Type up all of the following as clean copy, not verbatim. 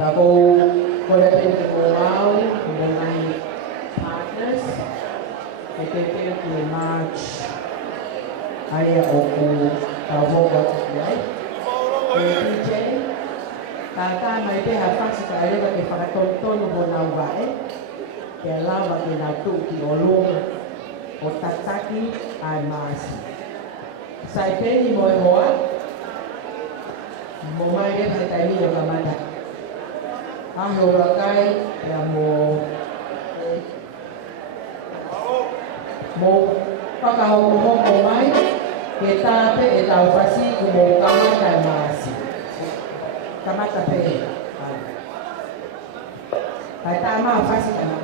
Ako, wala din kumaw, mga partners, ito March, ay ako tawag at ay, DJ, kata may hafak sa kaya na ipakatonton mo na wae, kaya lawa ginatu kiolong, o tatsaki ay mas. Sa ipeni mo hoa, Momai dia kata ini yang mana? Orang yang mau pakau momai kita pe etau fasi kumo kamata masi kamata pe kata ma fasi kana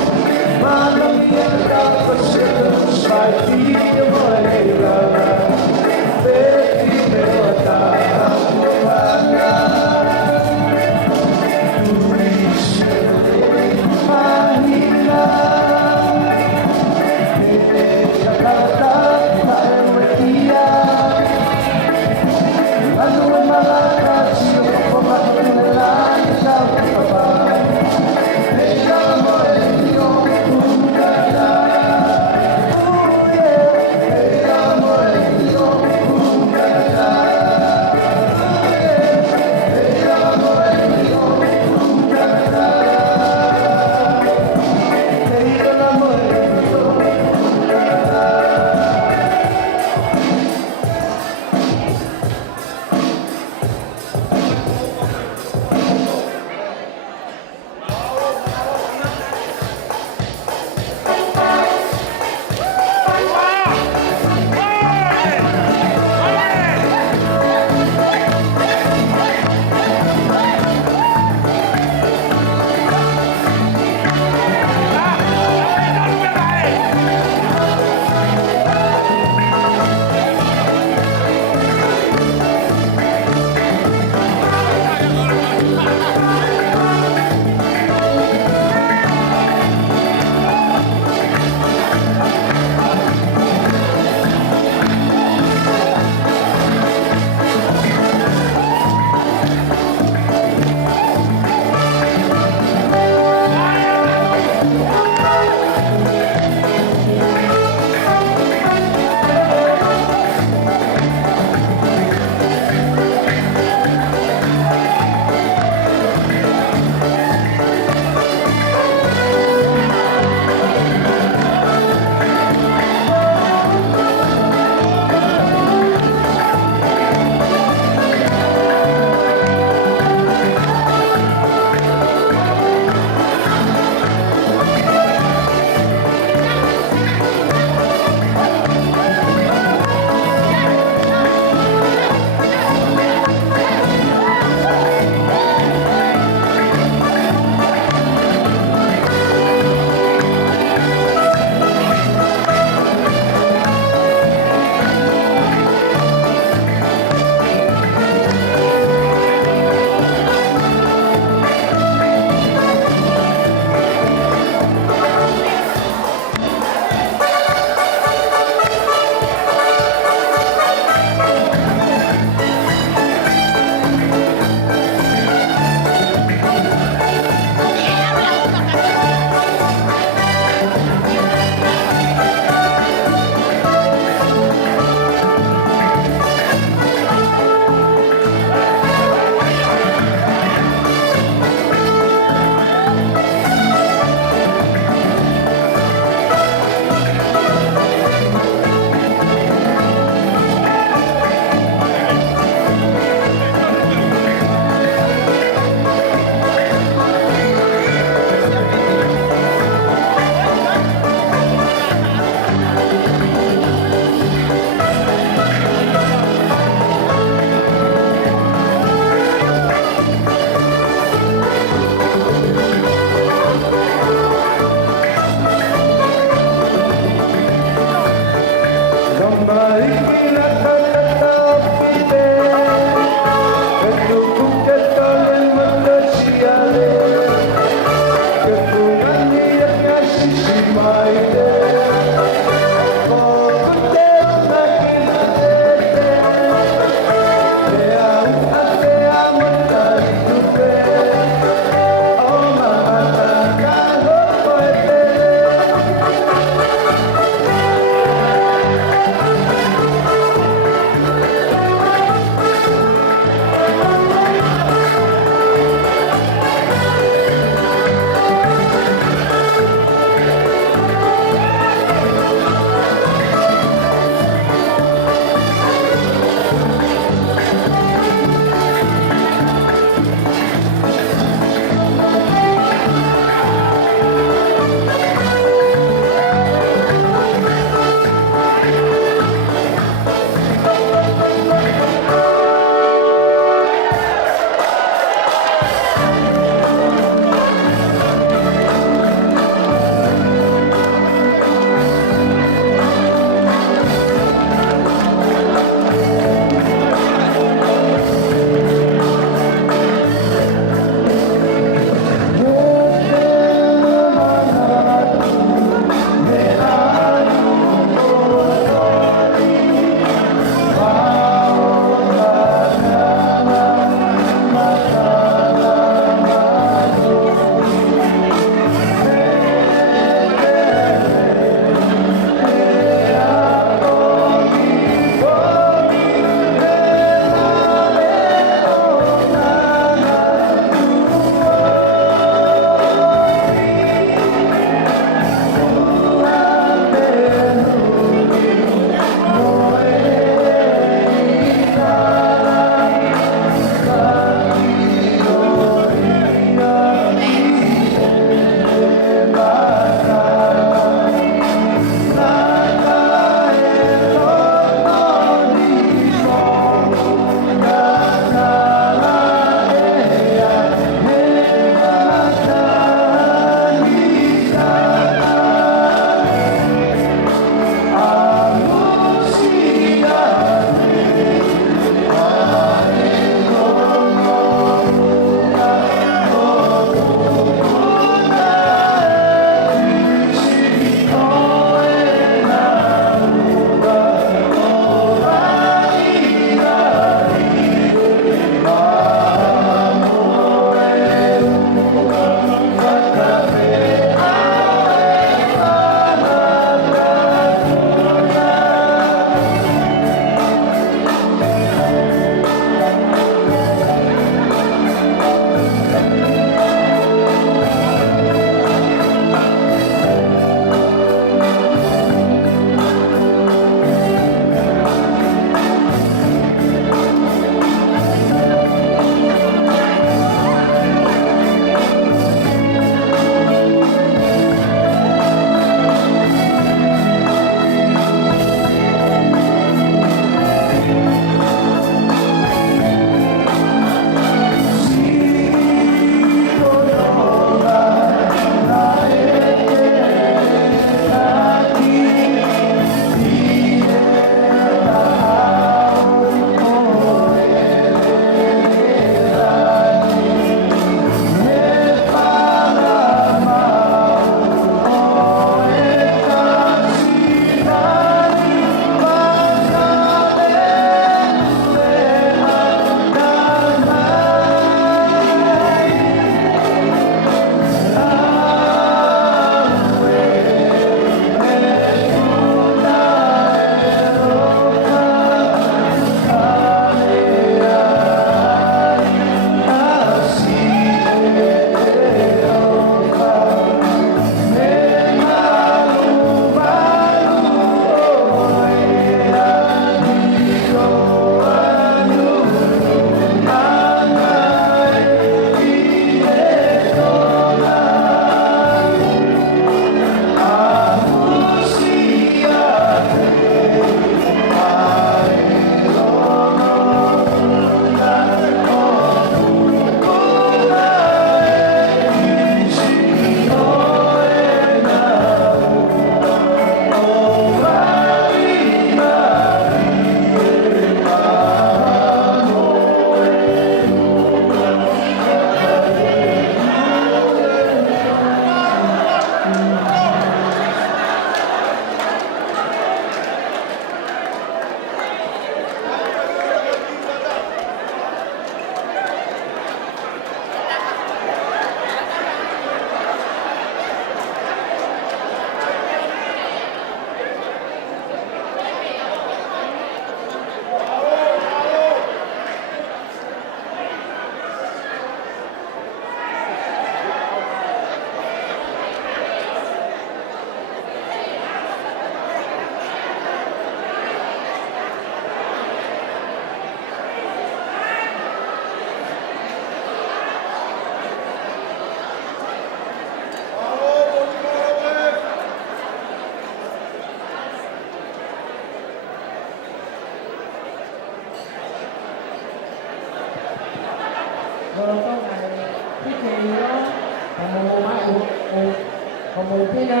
Pina,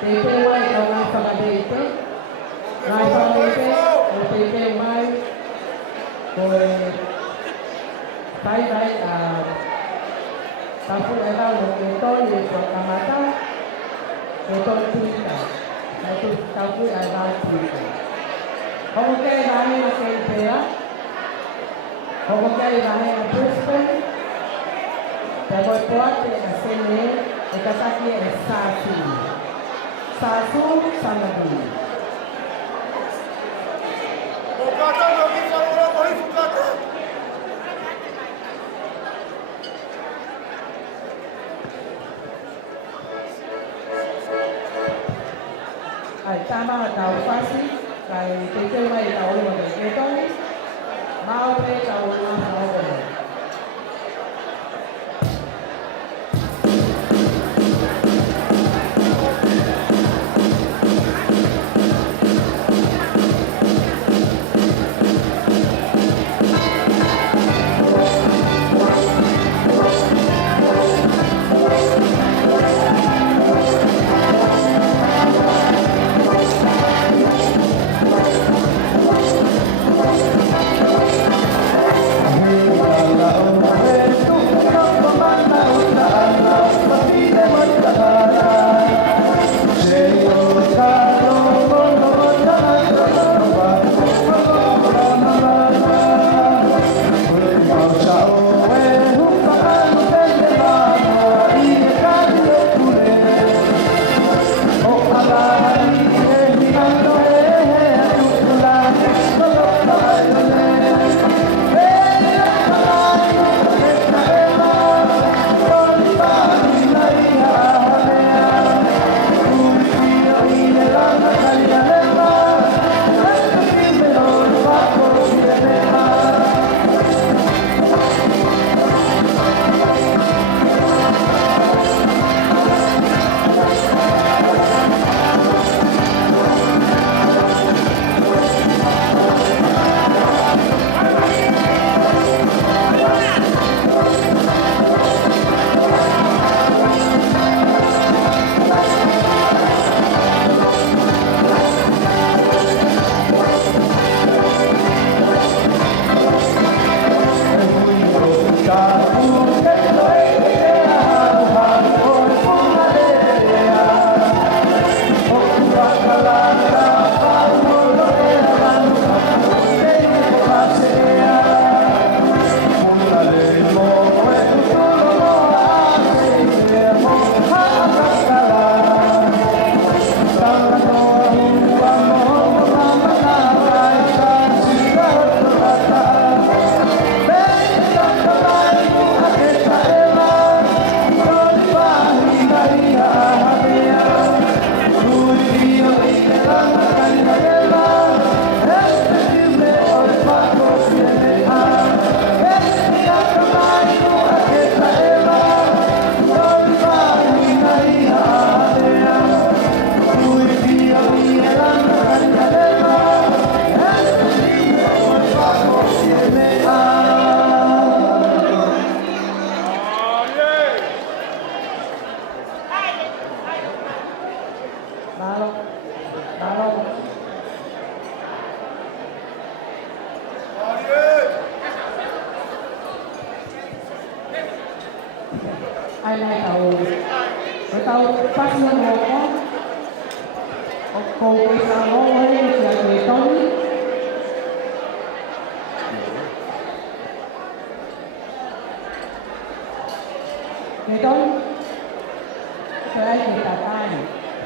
Pepe Mai, o Ngai Whakadeite. Ngai Whakadeite, o Pepe Mai, o Tai Tai Tapu e rau no ke tōi e whakamata, e tōi tuita, e tu tapu e rau tuita. Hoko kei rahe na kei pēra, hoko kei rahe na Brisbane, te koi poate a sene, e kataki e Sātu. Sātu Sanadu. O kata no ki whaura mai whukata. Ai tama tau whasi, kai te te mai tau ua te ke tongi, mau te tau ua tau ua. Ai lai tau pasi o moko, o kou e sa loa e ki a te toni. Te toni, te ai te tatai,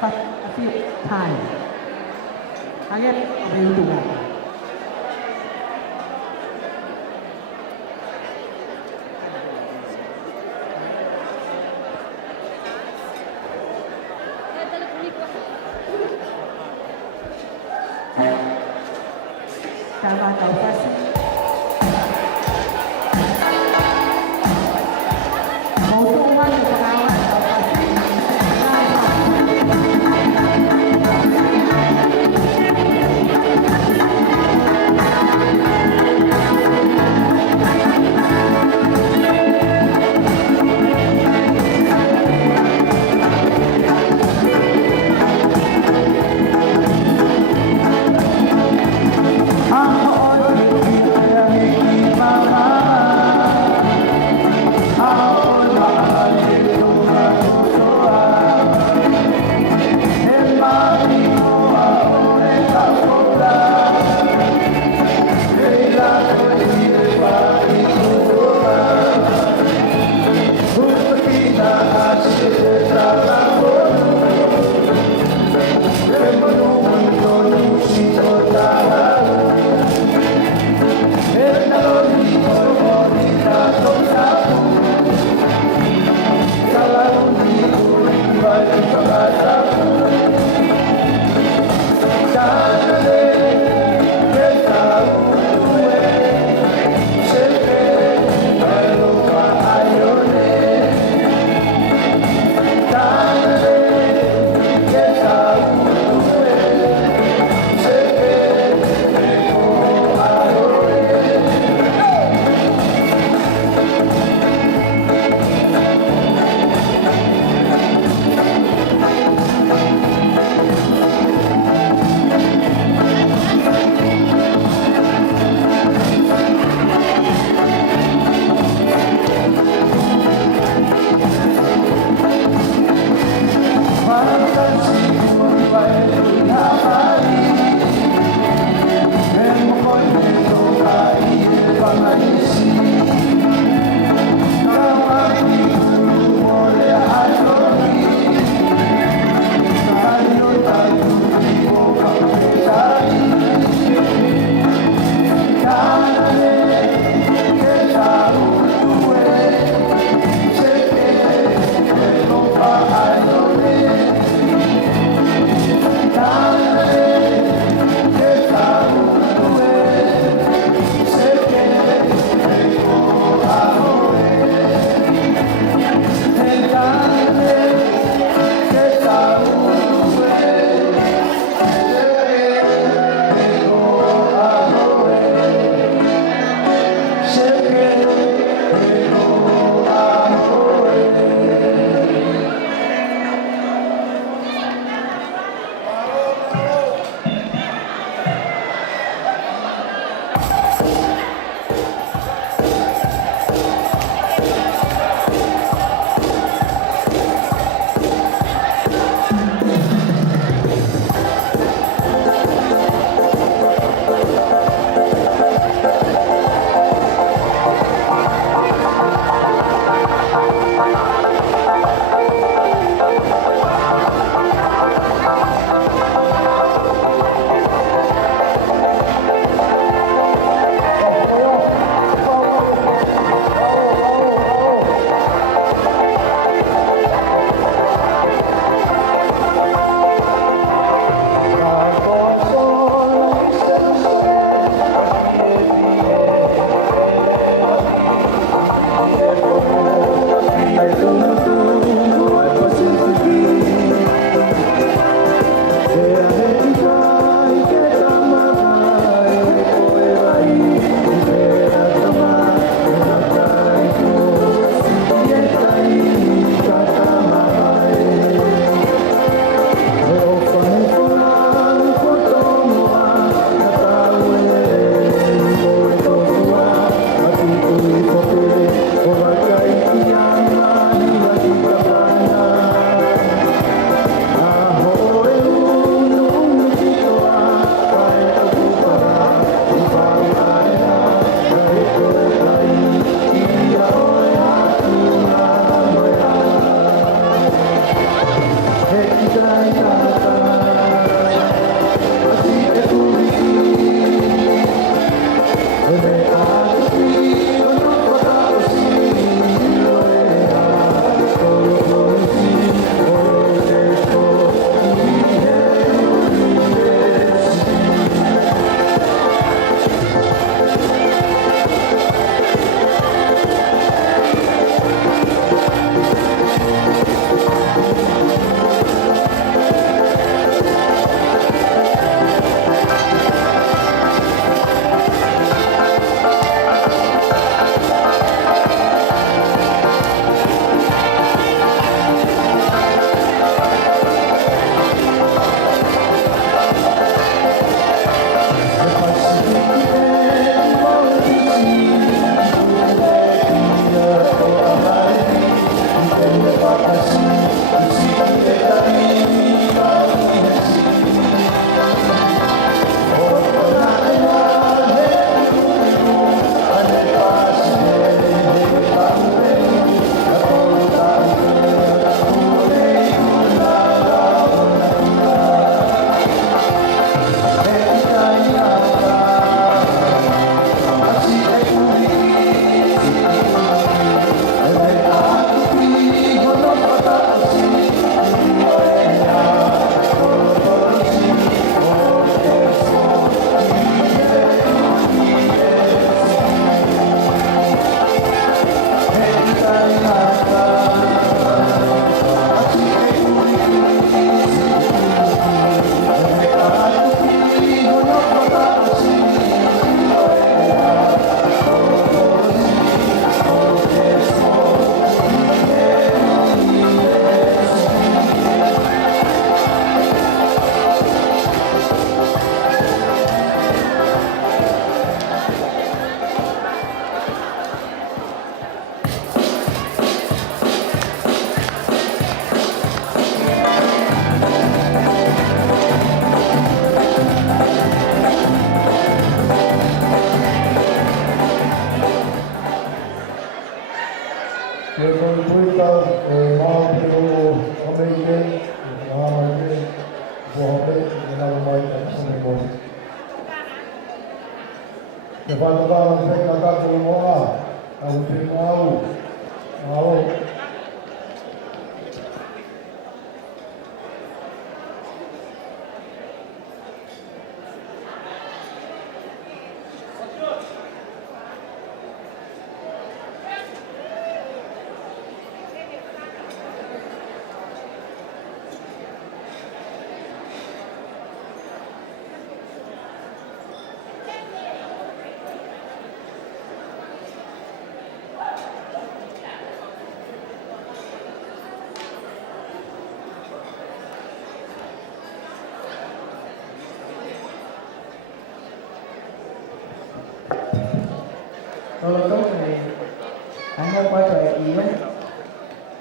a fi tai. Hanget a me utunga. Tama tau pasi. Mautungan ke pengawan tau pasi. Te whātaka o te kata ko moa, au te mau, au. Kalau kau ni, ano ba ito ay iwan?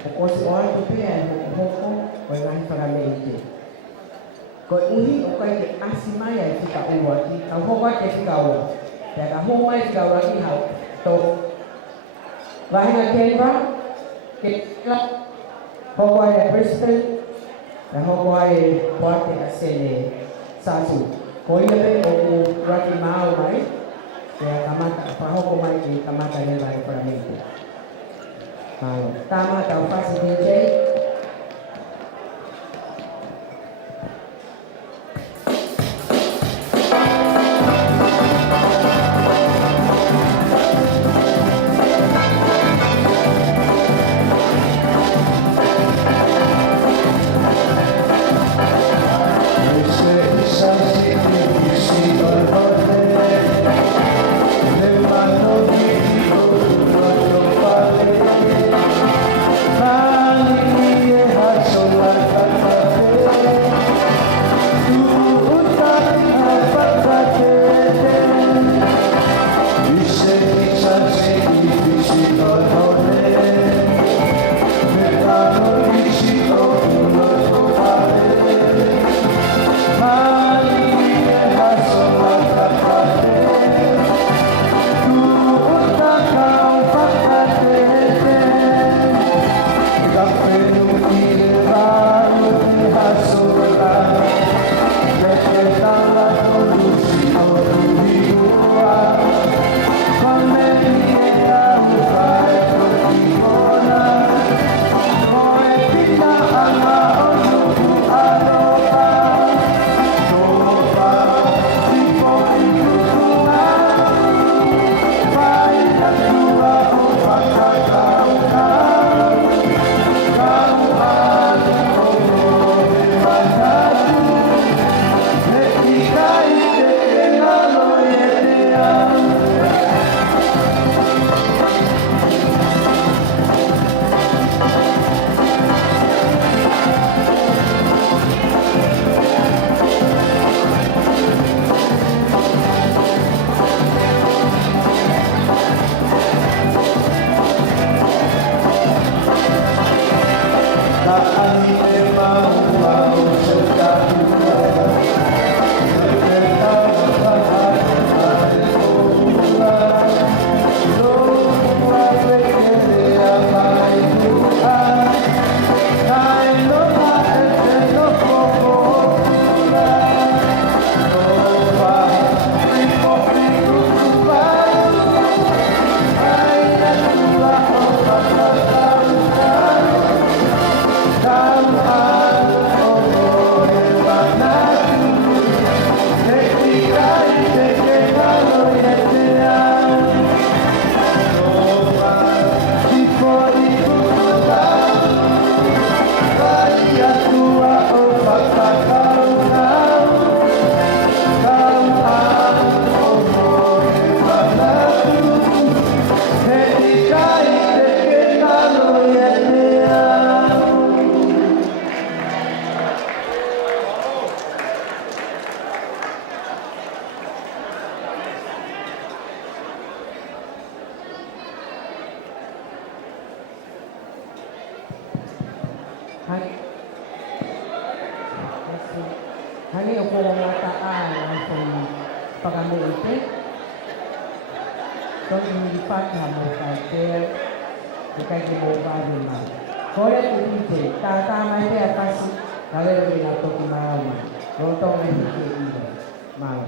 Kung si Juan tu pia hukum dengan paramiliter. Kau ini bukan asimaya jika uat, kau hukum ke jika uat. Dan kau mai jika uat ni hau tu. Bahaya kenapa? Kita hukum ay president dan hukum ay parti asli satu. Kau ini aku raki mau mai. Kaya kamata, paho ko man yung kamata nila ay paramiliter. Tama daw pa si DJ. Hani ako mataan ang pagkamulit. So, hindi pa mo kaya ikay gibuka naman. Kaya ito tatama siya kasi nalero na ito kumaraman. Rotong na hindi ito. Mau.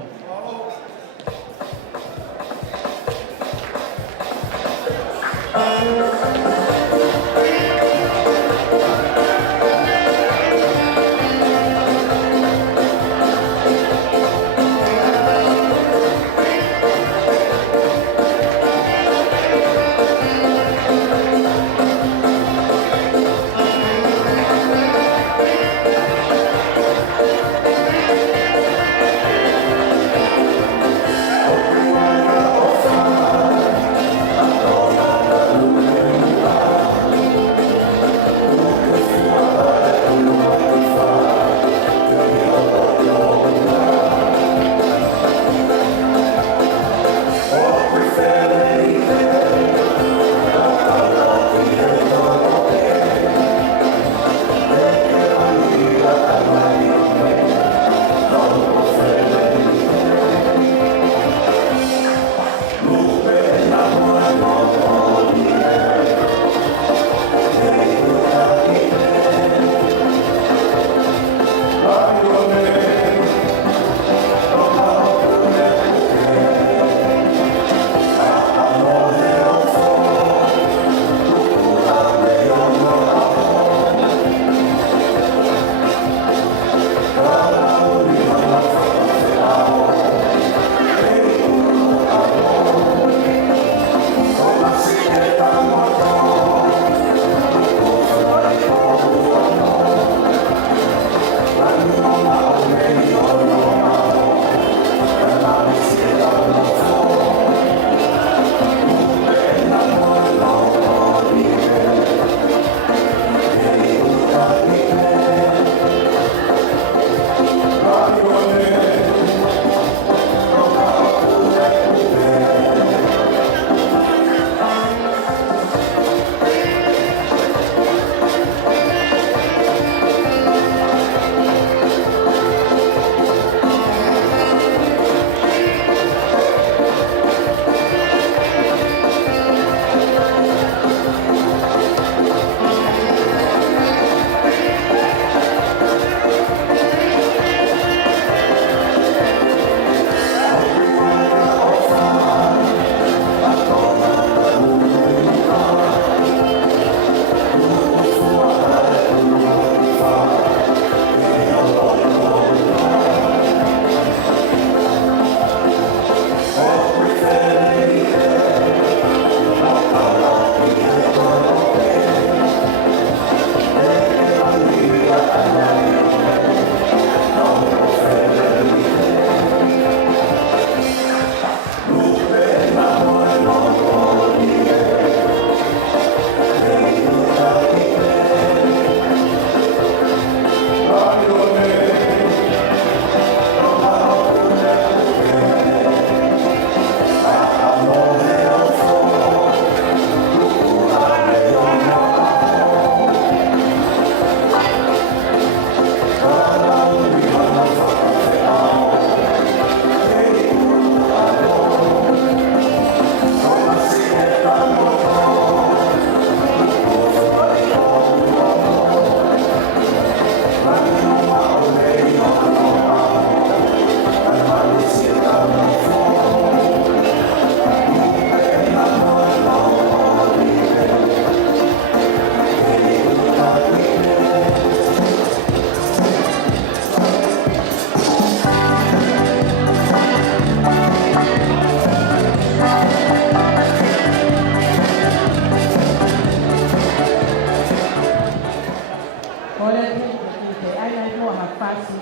fácil,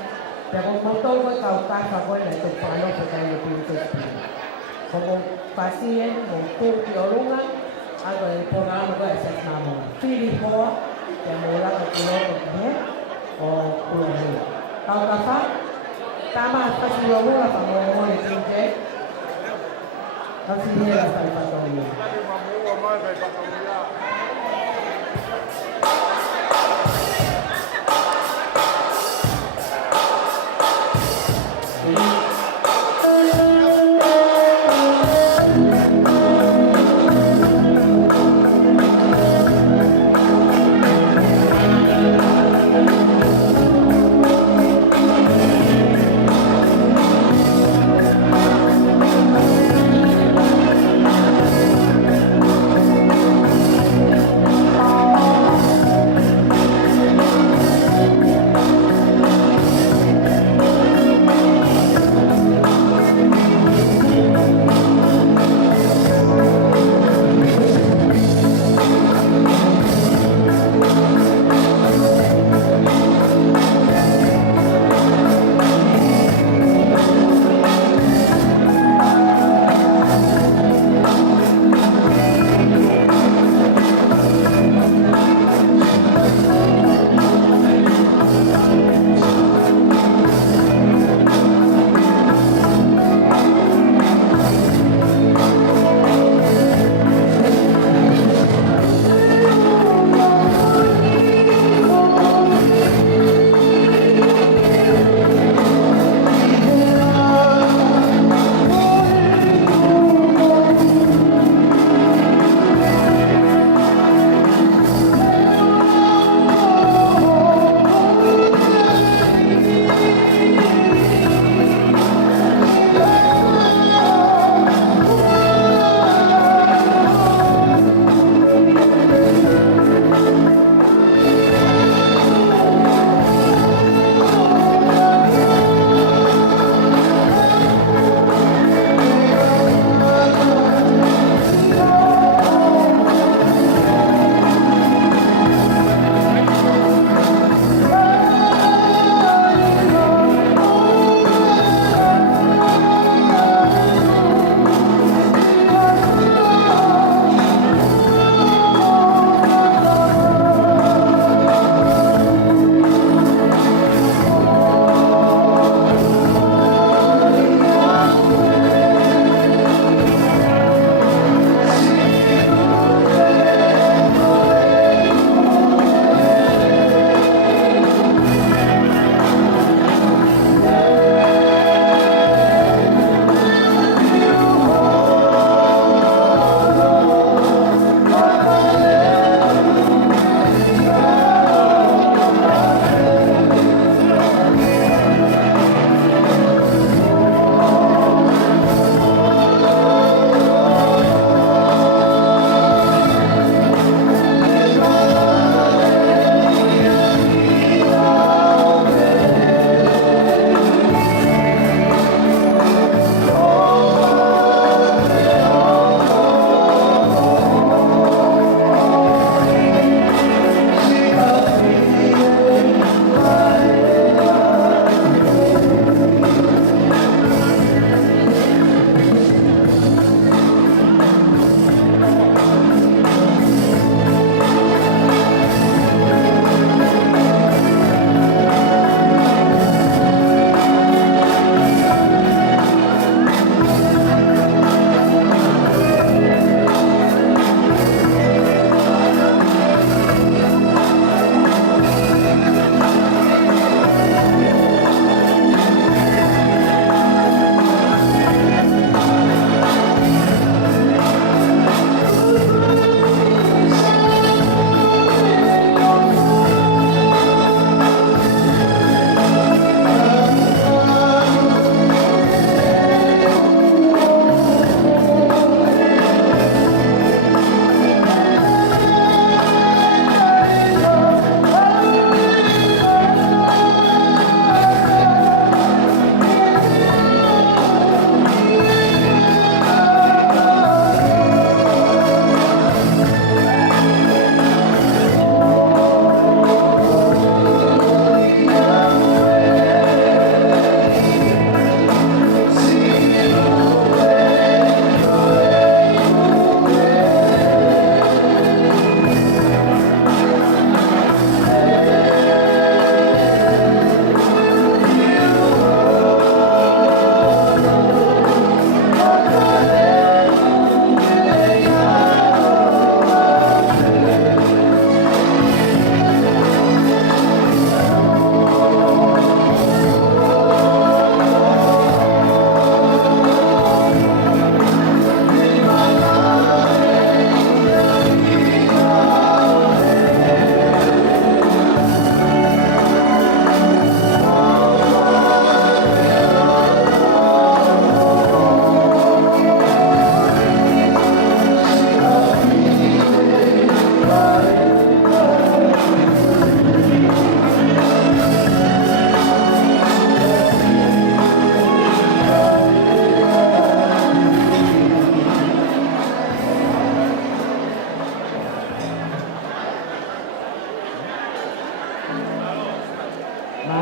pero motor ko kaukas ako na ito paano sa kayo pintos. Como fácil, motor piorungan, ako yung programa ko sa mamo. Pili ko, kaya mula ka piloto ko o kulo. Kaukas tama sa piorungan pa mo yung pinje. Kasi nila sa ipatuloy.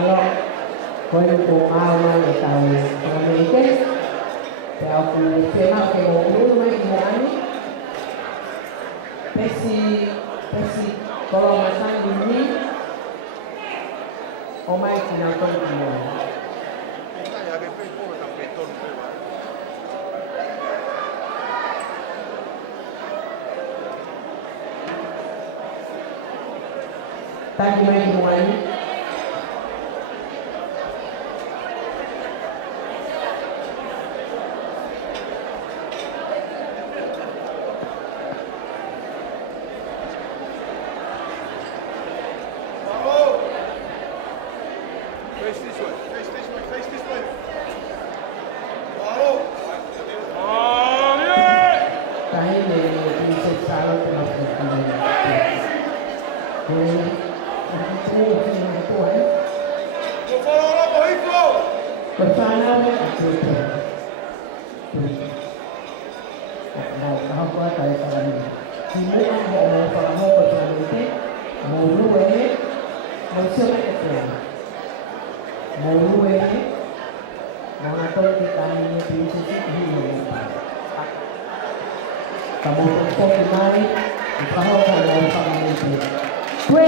Kalau kau itu awal tahu orang ini, saya aku cuma kalau dulu main ini, pesi kalau macam ini, omai kena kau ini. Tadi main ini. Kamu tuh kemari, kamu kalau kamu itu, kue.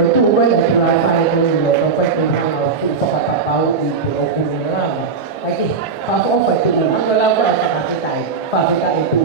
Itu gue dari selesai itu loh, gue itu hanya suka tak tahu di pulau Kuningan. Lagi pas apa itu, kalau gue ada fasilitas itu.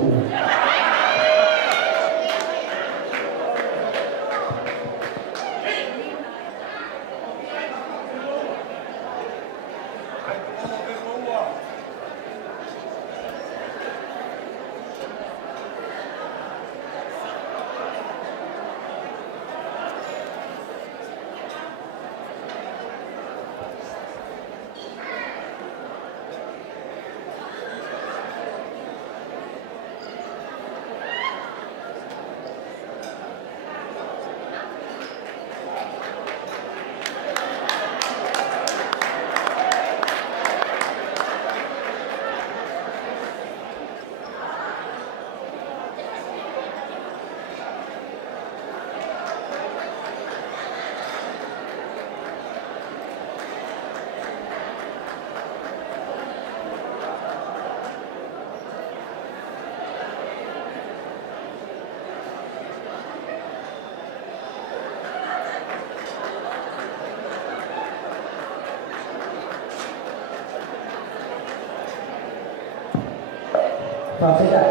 Fasilitas.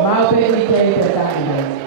Maaf ini jadi pertanyaan.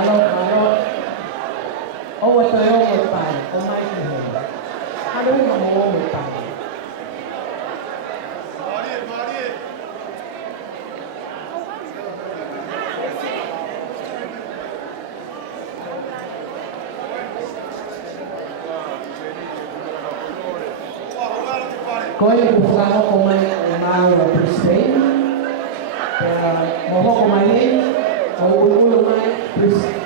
Malo. O to yo mo pa. O mai ki he. Ano mo mo pa. Koi buscamos como malo la Brisbane, moho como ini, o ulo mai Brisbane.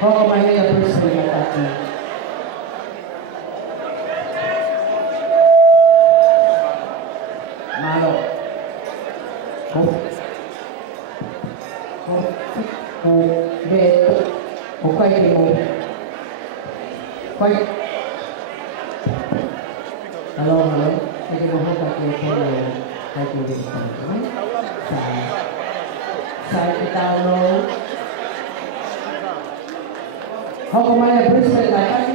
Ho como ini la Brisbane tadi. Malo. Quay cái mồm quay alo cái mồm không phải cái này hai cái điện thoại sai cái tao nó không có mai là Brisbane lại cái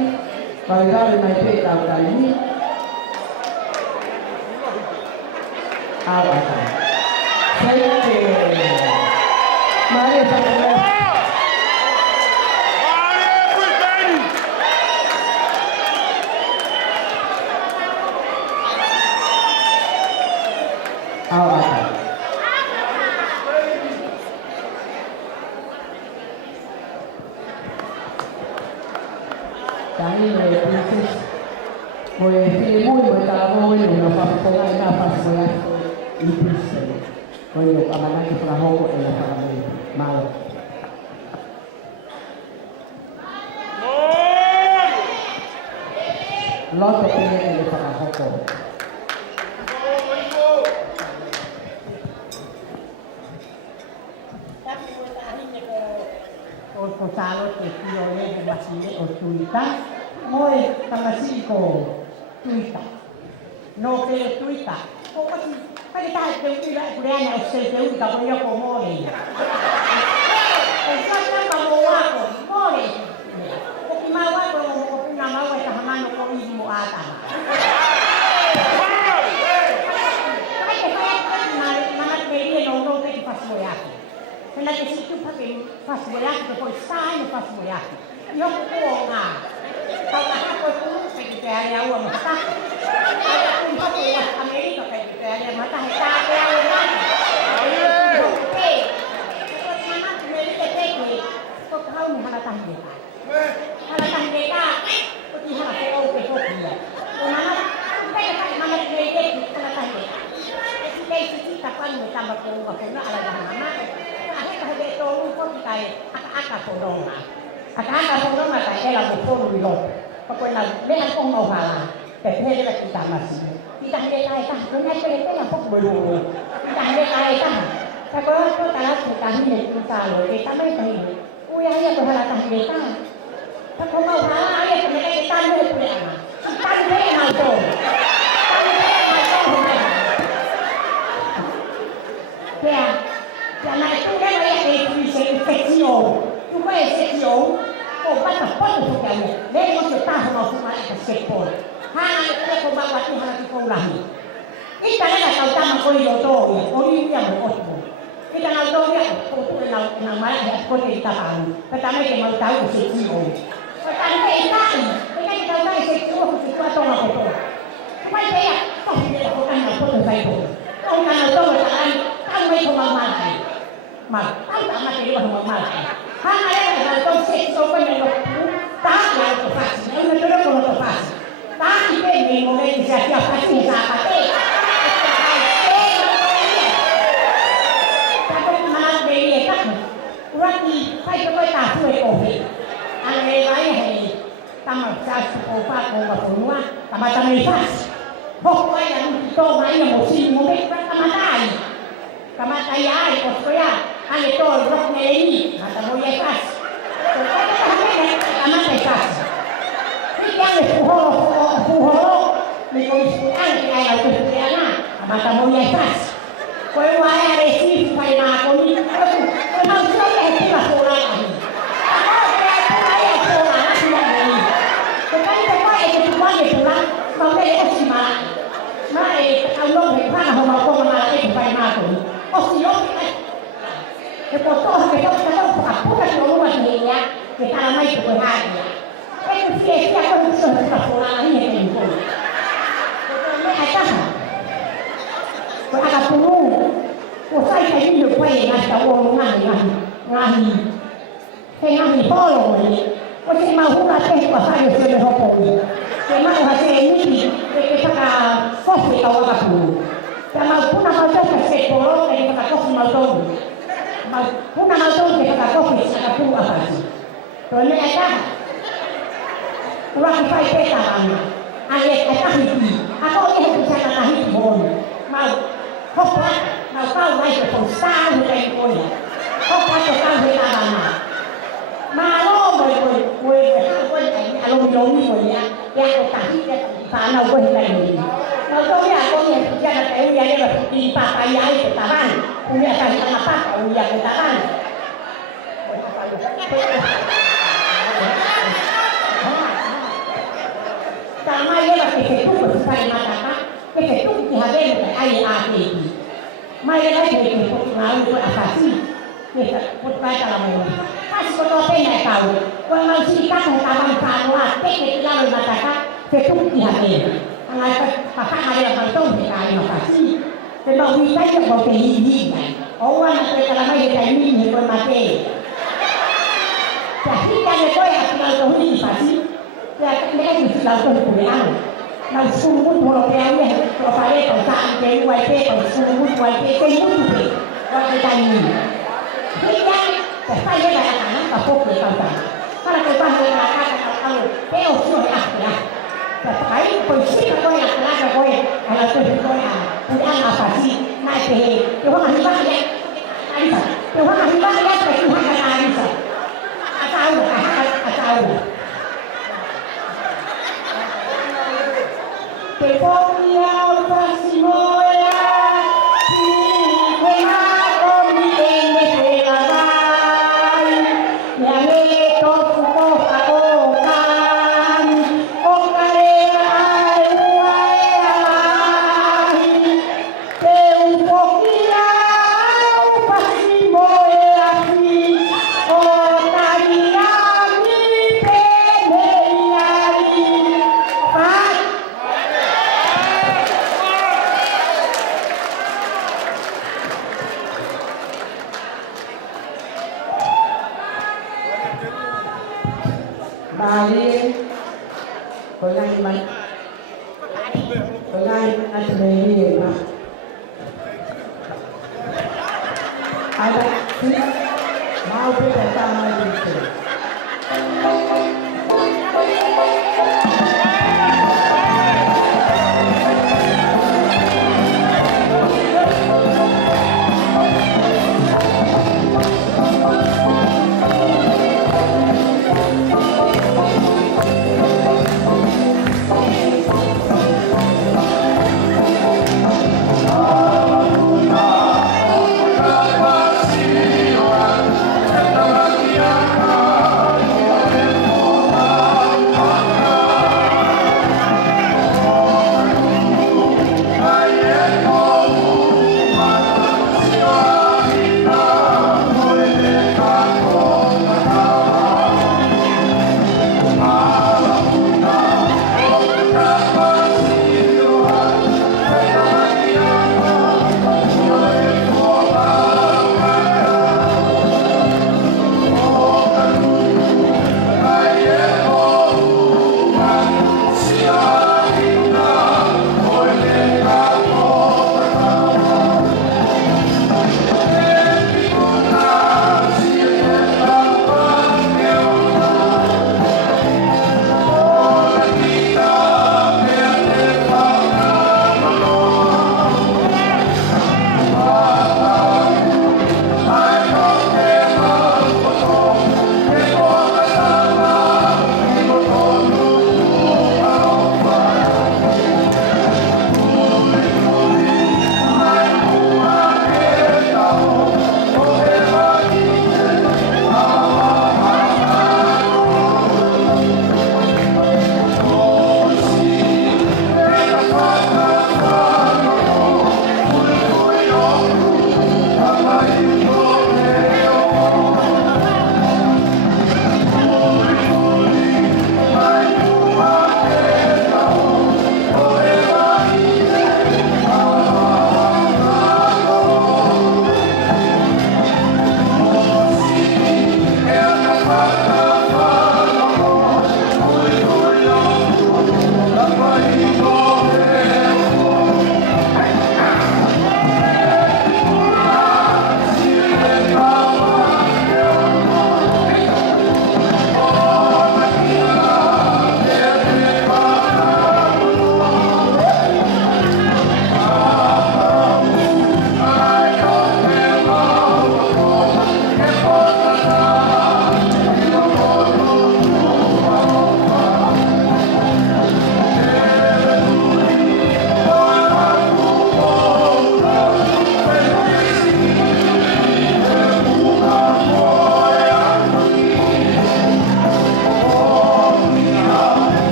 còn ra bên này về tao cái gì ao à sai cái mai là Dahil princess boleh filmui bertemu dengan pasangan dan pasangan iblis boleh amanah di Perahu dan pasangan malu. Lot opinion di Perahu. O salo che io leggo masile o tuita, moi tamasiko tuita. No che tuita. O così, ma che dai che usa coreana o se che usa con io con mole. O sai ma mo mole. O ki ma wa ko na ma wa ta hamano ko i mo ata. Ai che ma che io non che fa soiato. Quella che si chiude che fa sbagliare, poi sai non fa sbagliare. Io può kalau aku tu sekretari awam mata. Aku pun buat Amerika sekretari mata sekretari awam. Okey. Kalau sana Amerika sekretari, kau tahu ni hal tanya. Hal tanya kau di hal kau kau dia. Mana mana sekretari hal tanya. Sekretari kapan bertambah kau kau nak ala mana? Hãy tôi có cái ác phổ đồng ác phổ đồng là cái là một phổ rồi và quên là mấy anh ông màu hà cái thế là kita masih kita đây này ta cái này cái là phổ rồi kita đây này ta có kita ini kita rồi kita mấy cái ui ai ya tuh hal kita ta không màu hà ai ya cái kita nữa kita nữa nào rồi Giờ này tôi đang nói về infezione, tu vai infezione, oh basta poi tu chiami, lei non sta con una che seppone, che con ma quanti hanno con la mia. Il canale sta usando con i dottori, con i miei ottimo. Il canale dottori con una mala con il tabano, perché a me che non sta infezione. Perché anche i cani, perché sta usando infezione con il tuo tono. Come sei a togliere con una foto dai voi. Con una dottori sarannoไม่คงมาใครมาตั้งแต่มาเรียกว่ามาใครถ้าอะไรเราต้องเซ็ตโซ่ไปในรถตาเราต้องฟังแล้วมันจะเริ่มต้องฟังตาที่เป็นมีโมเดลที่จะเกี่ยวกับสิ่งสาปเต้ถ้าเป็นมาเรียกกันวันนี้ใครจะไปตาช่วยโอ้ยอะไรไว้ให้ตามมาจะสุขภาพของเราคนว่าตามมาจะไม่ฟังพวกไว้ยังโตมาอย่างหมดสิ่งโมเดลตามมาได้Kamatayaan, o kaya, ano ito, rock na yun, matabuya kas. So, kaya kami kamatay kas. Hindi ang puholo, may kumispuan, kaya nagkumispuan na, matabuya kas. Kaya wala receive pa rin ako ni, kaya mag-say ay pinasura kami. Ako, kaya ay pinasura na sila ngayon. So, kaya ito pa, ito pa, ito lang, mau kau malah bukan mati. Oh siapa? Kepotoh kita aku kan rumah ni ya. Kita ramai tu berhari. Itu sia kau sudah sekolah ini kan itu. Ni ada. Kau ada perlu. Kau saya ini juga yang ada orang ngani. Saya ngani polo ni. Kau cuma mahu nak kau saya sudah hopong. Cuma hasil ini kita kopi kau apa pun. Sama pun apa saja sepuluh kita kopi malam. Puna malam kita kopi sepuluh apa sih? Soalnya ada. Orang kita itu sama. Ayat ada hidup. Aku ini bisa kata hidup. Mau kopi mau kau mai ke pusat dengan kau. Kopi tu kau kita mana? Malu boleh alung ya. Yang tadi dia sana boleh lagi. Kalau dia aku yang kerja nak dia ni di pakai air ketaban, punya kan apa kau yang ketaban. Sama dia pakai itu bersekali mata, pakai itu dihadir air api. Mai dia pakai itu malu tu asasi. Kita put baca lama. Pas kau pengen tahu, kau masih kan ketaban sana, pakai lalu mata itu dihadir. Angkat pakai ada yang betul kita ada makasih. Sebab kita yang bawa hidup, orang yang kalau mai kita ini hidup mati. Jadi kalau kau yang kalau hidup pasti, ya mereka mesti lakukan perubahan. Nah, semua orang yang kalau pada kalau kita buat itu, semua buat itu, semua itu, buat kita ini. Kita saya dah katakan apa pun kita buat. Kalau kita mengatakan kalau kita sudah ya. Tapi polisi kau yang kelak kau kalau tu kau yang punya apa sih naik ke, kau nggak hilang ya, kau nggak hilang ya, tapi kau nggak ada asal. Kepolia pasimoya, si kau ni ene pelawai, yang itu kau kau kan. Bali, penyanyi asli lah. Ada mau bersama itu. Terima kasih.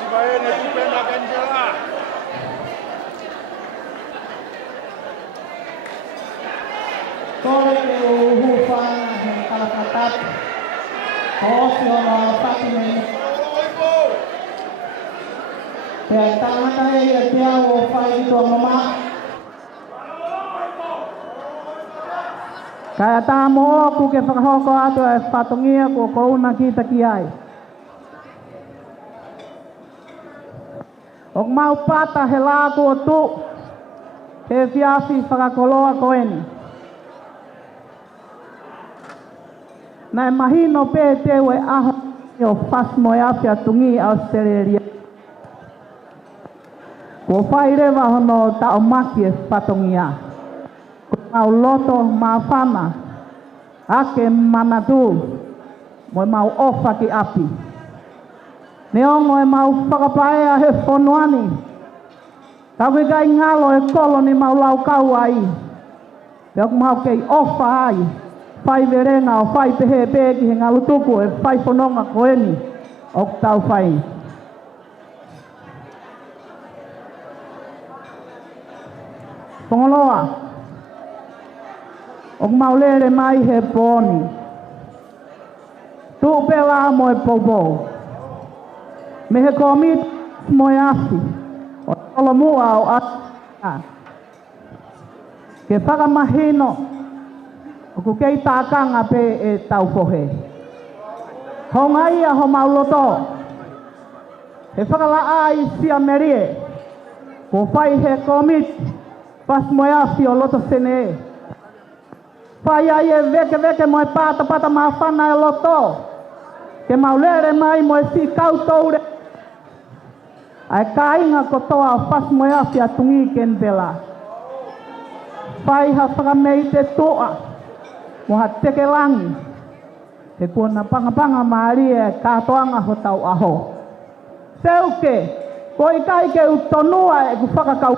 Sibaene kupenda Angela. Kore ke o hufana he kalakatat. Hosi o na Fatimene. Te tangata e te au o whai ki tua mama. Kaya tā mo ku ke whakahoko atu e whatongia ko kouna ki taki ai. O mau pata he lā ko tu. He whiawhi whakakoloa koeni. Nai mahino pē te we aho o whasmo e awhia tungi Australia. Ko whai rewa hono ta o maki e whatongia. Ko mau loto mawhana. Ake manatu. Mo mau ofa ki api. Ne ongo e mau whakapae a he whonoani. Tawe gai ngalo e kolo ni mau lau kau ai. Te ok mau kei ofa ai. Whai verenga o whai pehe pēki he ngalu tuku e whai whanonga koeni. Ok tau whai. Pongoloa. Ok mau lere mai he pōni. Tu pēla mo e popo. Me he komit mo e afi. O tolo mua o ata. Ke whakamahino. O ku kei tākanga pe e tau pohe. Honga ia ho mauloto. He whakala ai sia merie. Ko whai he komit. Pas mo e afi o loto sene e. Whai ai e veke mo e pata mawhana e loto. Ke maulere mai mo e si kautoure. Ai kāinga kotoa o pas mo e afi a tungi ken pela. Whai ha whakamei te toa. Mo ha teke langi. He kua panga maari e kātoanga ho tau aho. Seuke, ko i kai ke utonua e ku whakakau.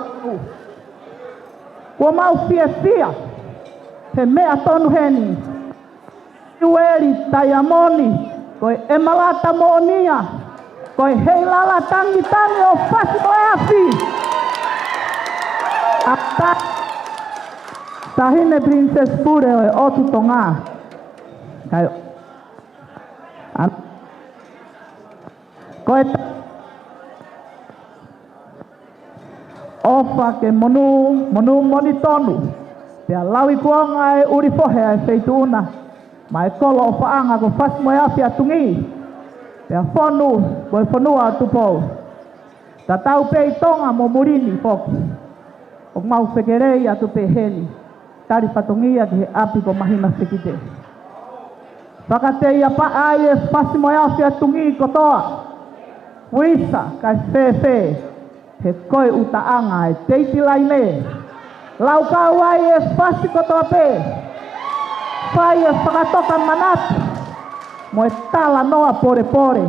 Kua mau fia. He mea tonu heni. Iueri tai amoni. Ko e malata moonia. Ko e hei lala tangi o whasi mo e afi. Ata. Tahine Princess Pure o e otu tonga. Kai. Ko e ofa ke moni tonu. Pea lawi kuonga e uri fohe e feituuna. Ma e kolo o whaanga ko whasi mo e afi a tungi. Pea whonu, ko e whanua atu pou. Ta tau pei tonga mo murini poki. O mau whekerei atu pe heli. Tari whatongia ki he api ko mahina whikite. Whakatei a pa ai e whasi mo e afi a tungi kotoa. Wisa kai whewhe. He koe utaanga e teiti laine. Lau kau ai e whasi kotoa pe. Whai e whakatoka manatu. Mo e tala noa pore.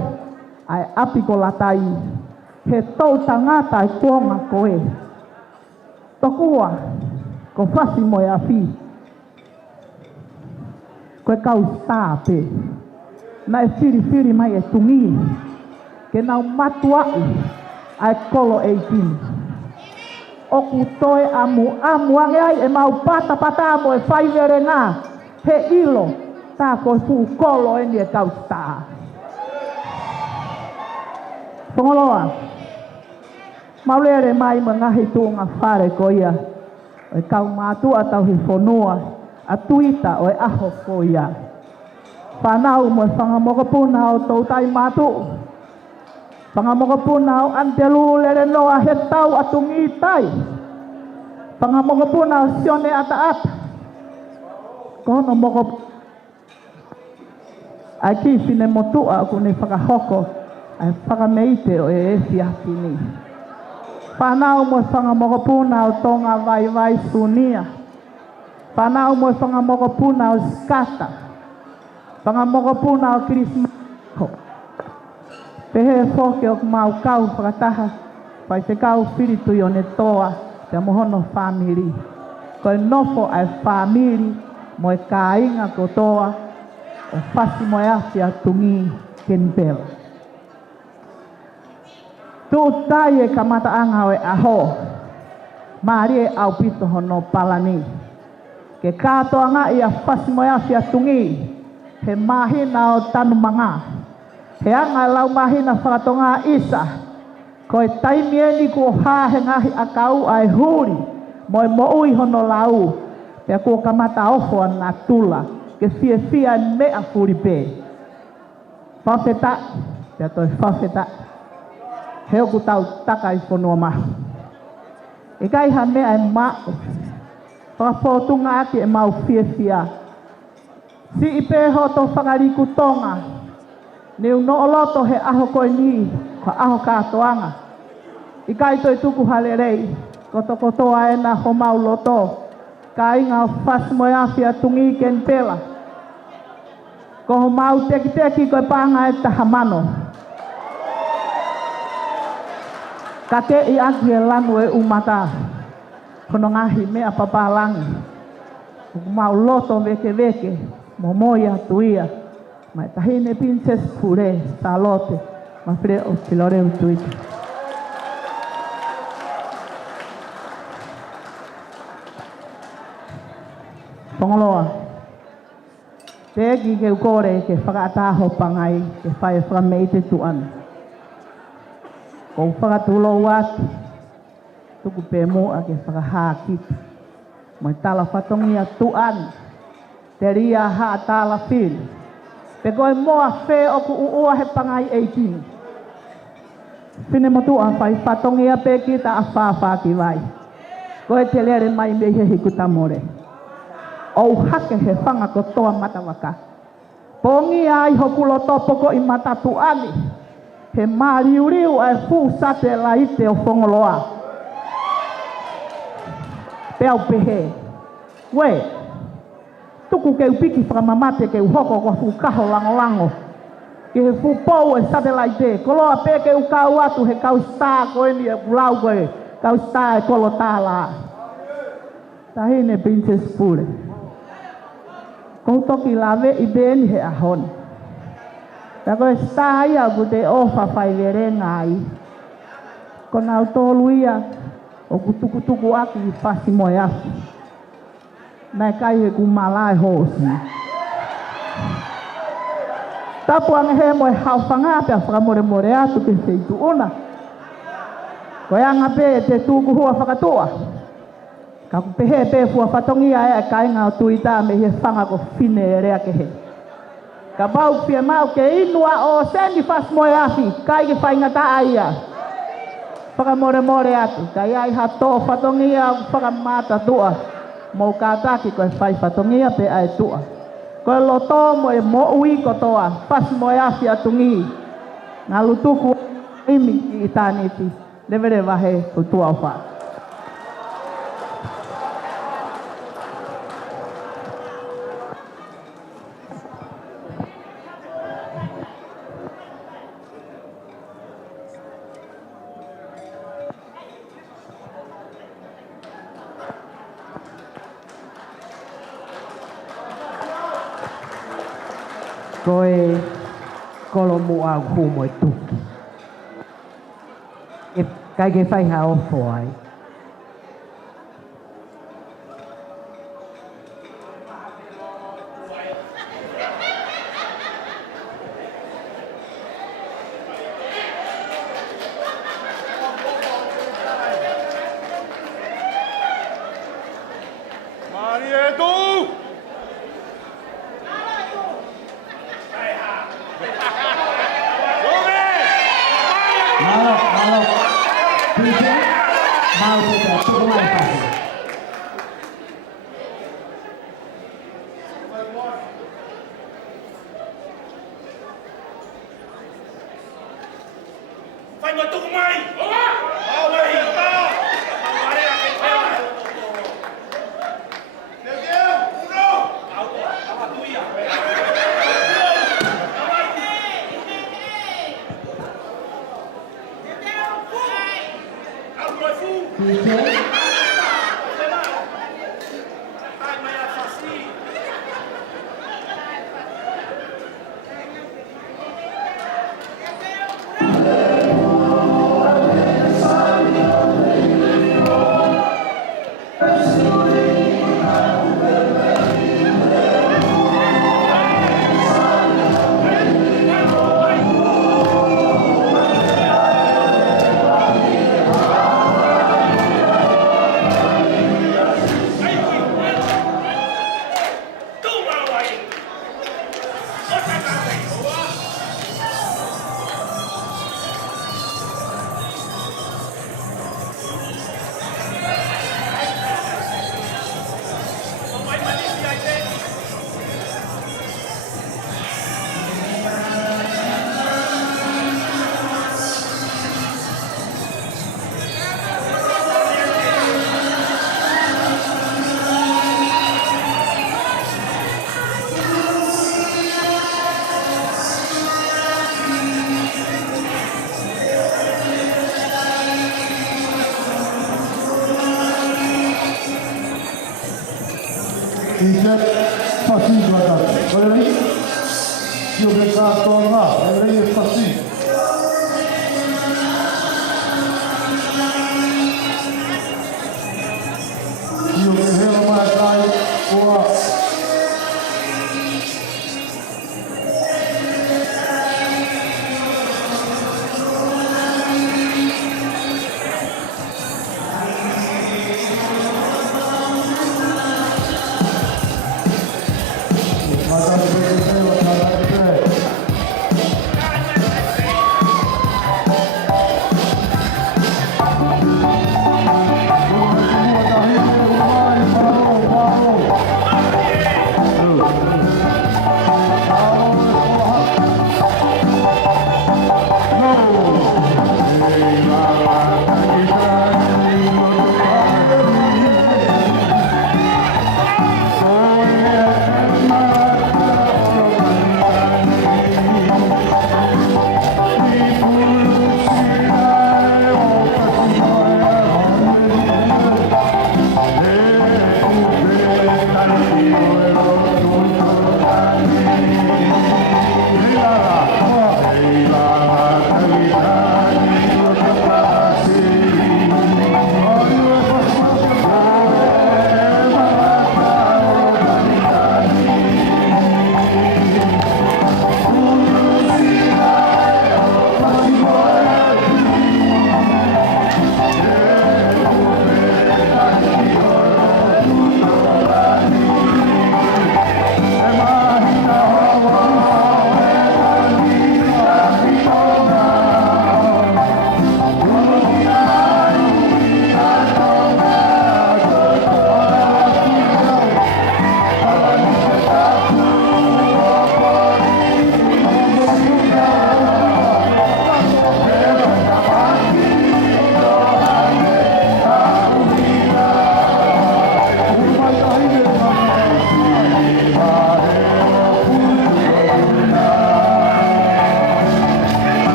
Ai api ko latai. He tau tangata e kuonga koe. Tokua. Ko whasi mo e afi. Koe kau stāpe. Na e whiri mai e tungi. Ke nau matuai. Ai kolo 18. Oku toe amu ange ai e mau pata mo e whai vere ngā. He ilo. Tā koe fu kolo e ni e kau stā. Pongoloa. Maulere mai ma ngahi tūnga whare ko ia. O e kau mātua tau hi whonua. A tuita o e aho ko ia. Whanau mo e whangamokapuna o tau tai mātu. Whangamokapuna o antelu lere noa he tau atungi tai. Whangamokapuna o sione ata. Kono mokapuna. Ai ki whine motua o kune whakahoko. Ai whakameite o e esi atini. Whanau mo e whangamokapuna o tonga vai sunia. Whanau mo e whangamokapuna o skata. Whangamokapuna o kirismako. Pehe whoke o mau kau whakataha. Pai te kau whiritu i o ne toa. Te mohono whamiri. Koe nofo ai whamiri. Mo e kāinga kotoa. O whasi mo e afi a tungi kenpela. Tu tai e kamata anga o e aho. Marie au pito hono palani. Ke katoa nga ia fasimoya fia tungi. He mahina o tanu manga. He anga lau mahina whakatonga isa. Ko e taimieni ko hahe ngahi akau ai huri. Mo e moui hono lau. Pea ko kamata ofo na tula. Ke fia mea furi pe. Whawheta. Pea toi whawheta. Heo ku tau taka i whanua mahu. E kai ha mea e mao. Whakapōtunga ake e mau fia. Si i pē hoto whakariku tonga. Neu no oloto he aho koe ni. Ko aho kātoanga. I kai toi tuku hale rei. Kotoa e na ho mau loto. Ka inga o whasmoia fia tungi ken pela. Ko ho mau teki koe pānga e tahamano. Ka ke i aki e lanu e umata. Kono ngahi mea papalangi. Mau loto veke. Momoia tuia. Mai tahine pinches pure. Talote. Ma fre o pilore utuita. Pongoloa. Teki ke ukore ke whakataho pangai. Ke whae whakameite tuan. Ko whakatulo watu. Tuku pē moa ke whakahākita. Mai tala whatongia tuan. Te ria haa tala whiri. Pe koe moa whē oku uua he pangai 18. Whine motua whai whatongia pē kita a whāwhaki vai. Koe te lere mai me he hikutamore. Ou hake he whanga ko toa matawaka. Pongi ai hokulo topoko i matatu ani. He mariuriu ai fu sate la ite o whongoloa. Pea upehe. We. Tuku ke upiki whakamamate ke uhoko kwa fukaho lango. Ke he fu pou e sate la ite. Koloa pe ke ukau atu he kau staa koe ni e kulau koe. Kau staa e kolo tāla. Tahine Princess Pule. Kou toki lawe i beni he ahon. Ta koe staa ia ku te ofa whai vere ngai. Ko nau tolu ia. O kutuku aki i whasi moe afu. Nai kai he kumalai hosi. Tapu ange he moe hauwhanga pia whakamore atu ke seitu una. Koe anga pe te tūku hua whakatua. Ka kupehe pe fua whatongia e kai ngā tuita me he whanga ko whine e rea ke he. Ka bau pia mau ke inua o sendi whas moe afi. Kai ke whaingata aia. Whakamore atu. Kai ai hato whatongia whakamata tua. Mou kātaki koe whai whatongia pe ai tua. Koe loto mo e mo ui kotoa. Whas moe afi atungi. Ngā lutuku imi i tāniti. Levere wahe utua o wha. Koe kolo mua hu mo tuki. E kai ke whai ha ofo ai. Marietu! Malo. Prinsip. Mau kita cukup mai pasti. Phải mà tụi mày! Ô mày hiểu tao! Tao đây là cái theo này! Tiêu! Uno! Tao là tôi à? Iset pasti juara. Boleh ni? Juga tolong every pasti. Juga helmat lain kuat.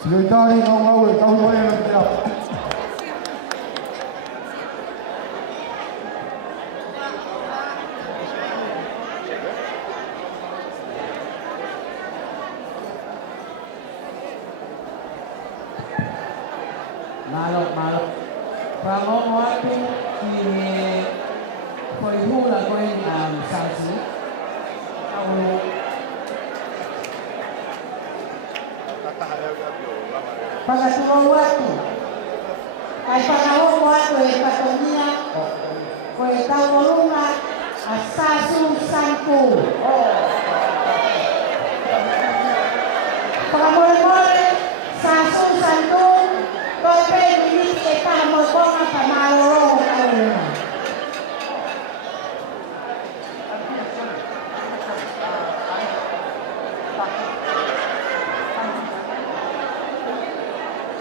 Sekretari Kawawe Kabupaten Siap. Malo. Pramo watu kwa hula kwa sasi au pagatulo watu ay panahon watu ay patunya kwa tawolunga asasu sanku pamole sasu sanku kope ini kita mau koma pamalo kauna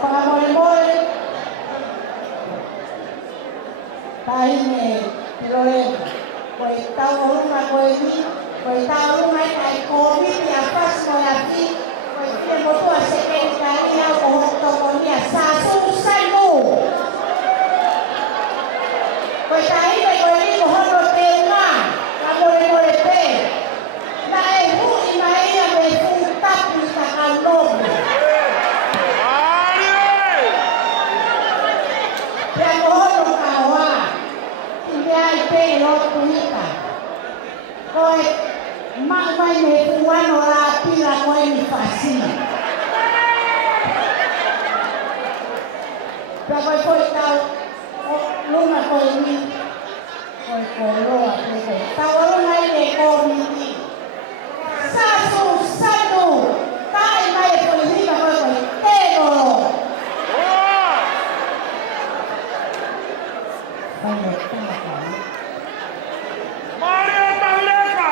pamole tahine piloe kwa tawolunga kwa tawolunga kai komi ya pas moyaki kwa moto sekretari ya otomonia sasu sanku kwa tahine kwa ni hono tena la mole pe na ehu imaia befuta putakalomo ya mohono kawa ya ipe lo tunika koi mai mefuano la pila koi ni fasina ya koi tau luna koi ni koi koroa koi tau luna ile koi ni sasu sanu tai mai koi ni koi tegoro Mario Pauleka!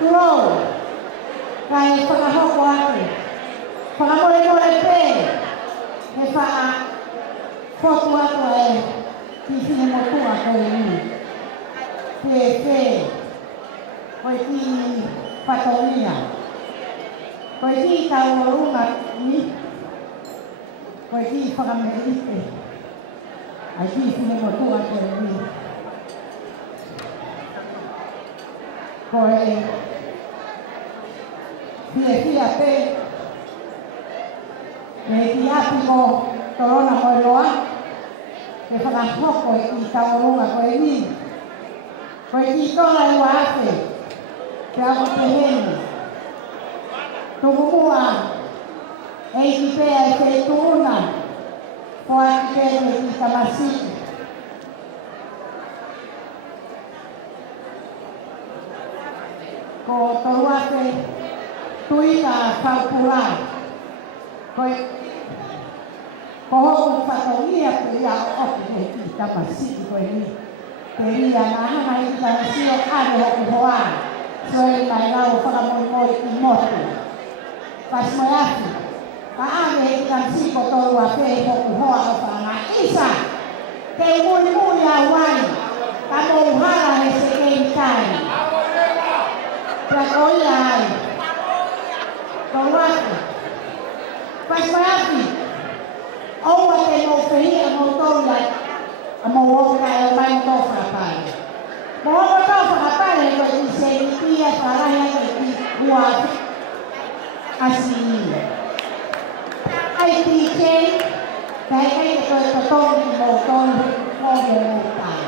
Tulo, kay pangahoko ate. Pangamore-more pe. E foto ato kisine mo tu ako ini. Pe. Koi ki patonia. Koi ki kaurunga ni. Koi ki pangamerite. Ai kisine mo tu ako ini. Koi Fia pe. Api mo torona ko loa. Ke whakahoko i taurunga ko ni. Ko i tola i wāwhe. Ke ako te heni. Tuku mua. Ki pēa i te tūna. Ko aki pēa i tamasiki. Ko toruate tuina whaupurai. Ko hoku whakauia ku ia oku te ki tamasiki koe ni. Te ria na hana i tamasio kare hoku hoa. Soe mai lau whakamoimoi i motu. Pasmoi aki. Ka ane i tamasiko toru a pē hoku hoa o whanga. Isa! Te mui a wai. Ka mou hara he se kei kai. Pia koia ai. Toru aki. Pasmoi aki. Oua te mo whehia mo tōna a mo woka e mai tō whakapai. Mo woka tō whakapai e koe i se i pia wharaia e ki ua asi. Ai ti kei, kai e koe to tōni mo tōni mo mo tai.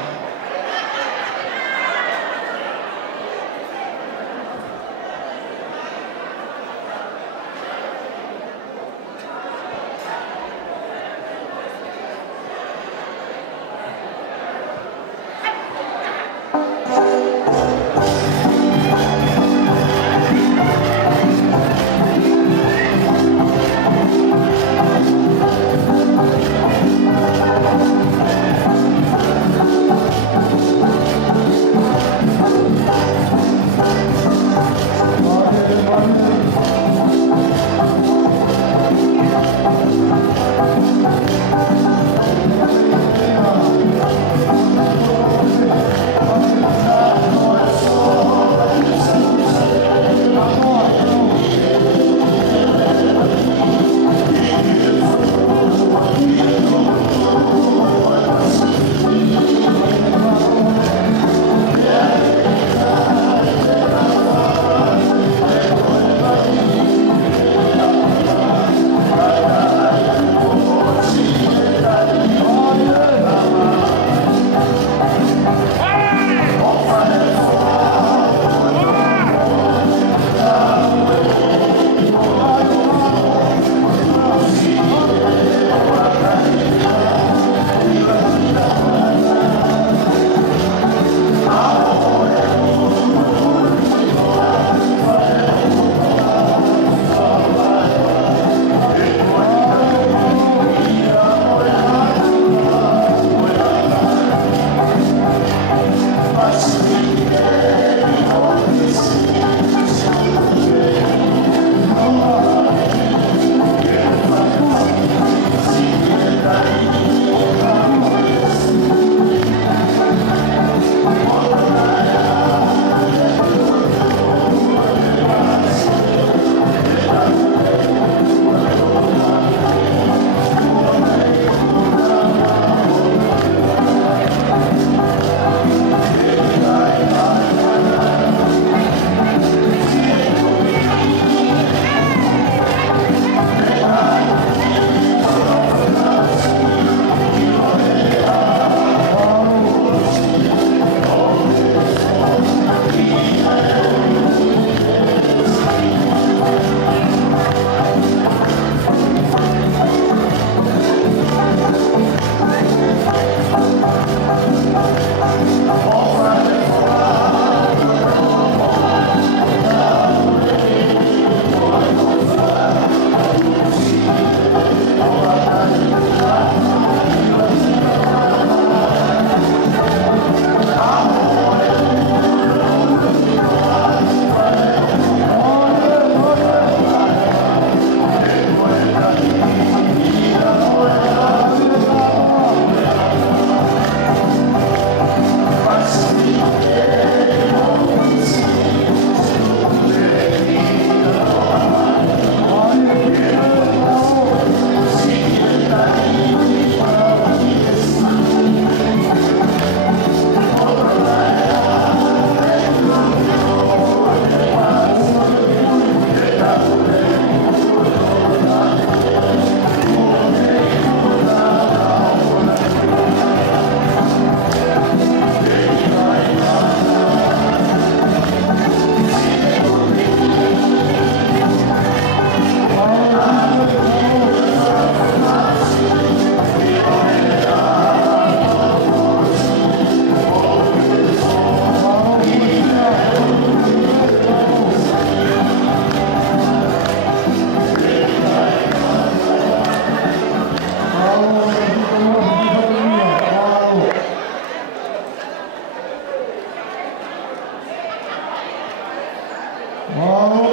Mau.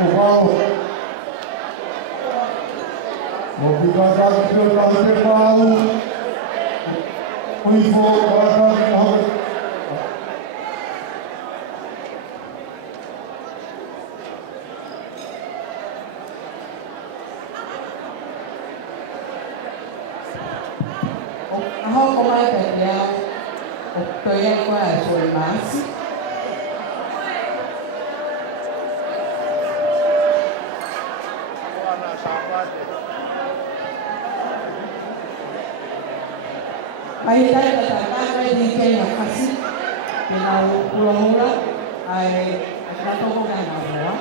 Oh, wow. Obrigado, Senhor, pelo Paulo. O Ivo, Ako kumain kaya Octoya ko ay formas. Mahirap na tatagay din kayo kasi pinahula-hula ay nagkatukunan na mo.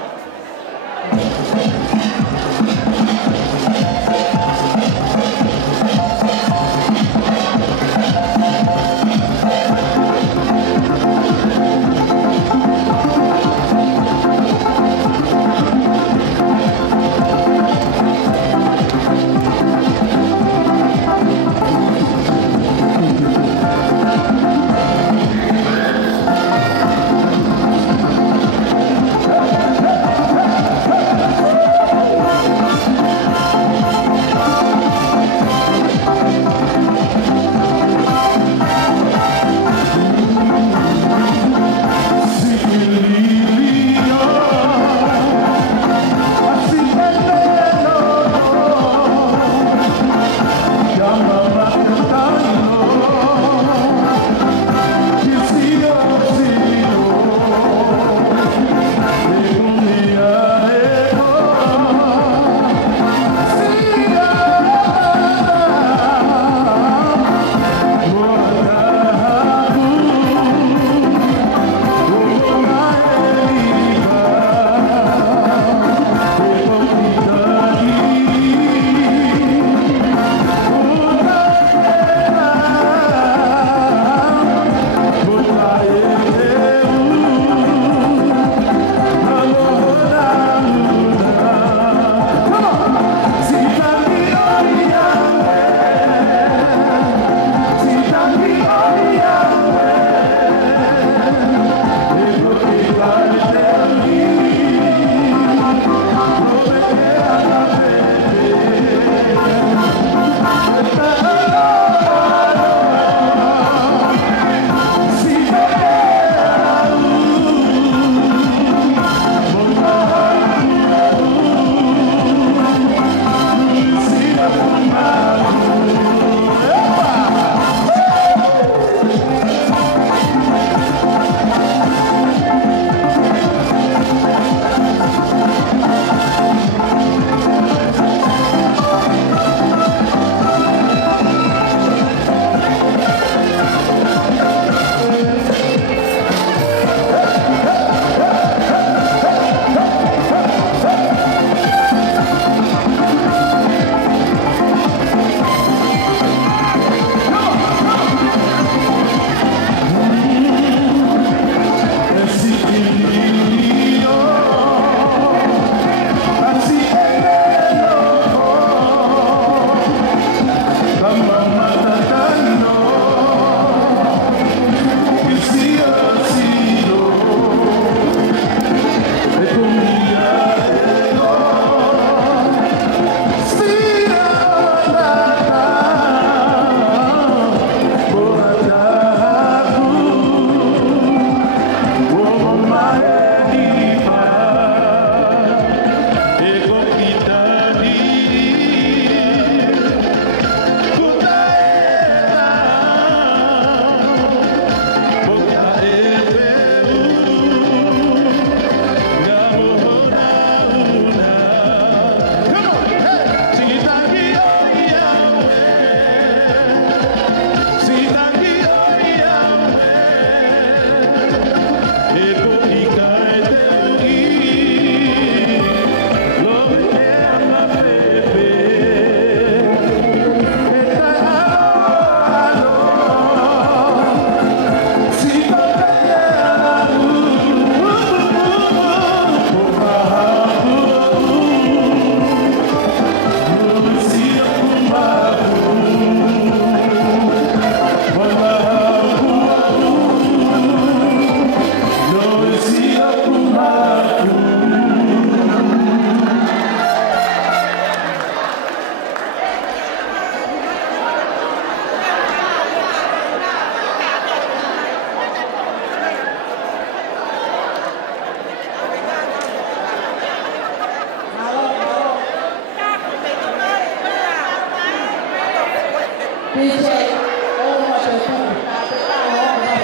Dice, oh, ma c'è stato no, ma c'è stato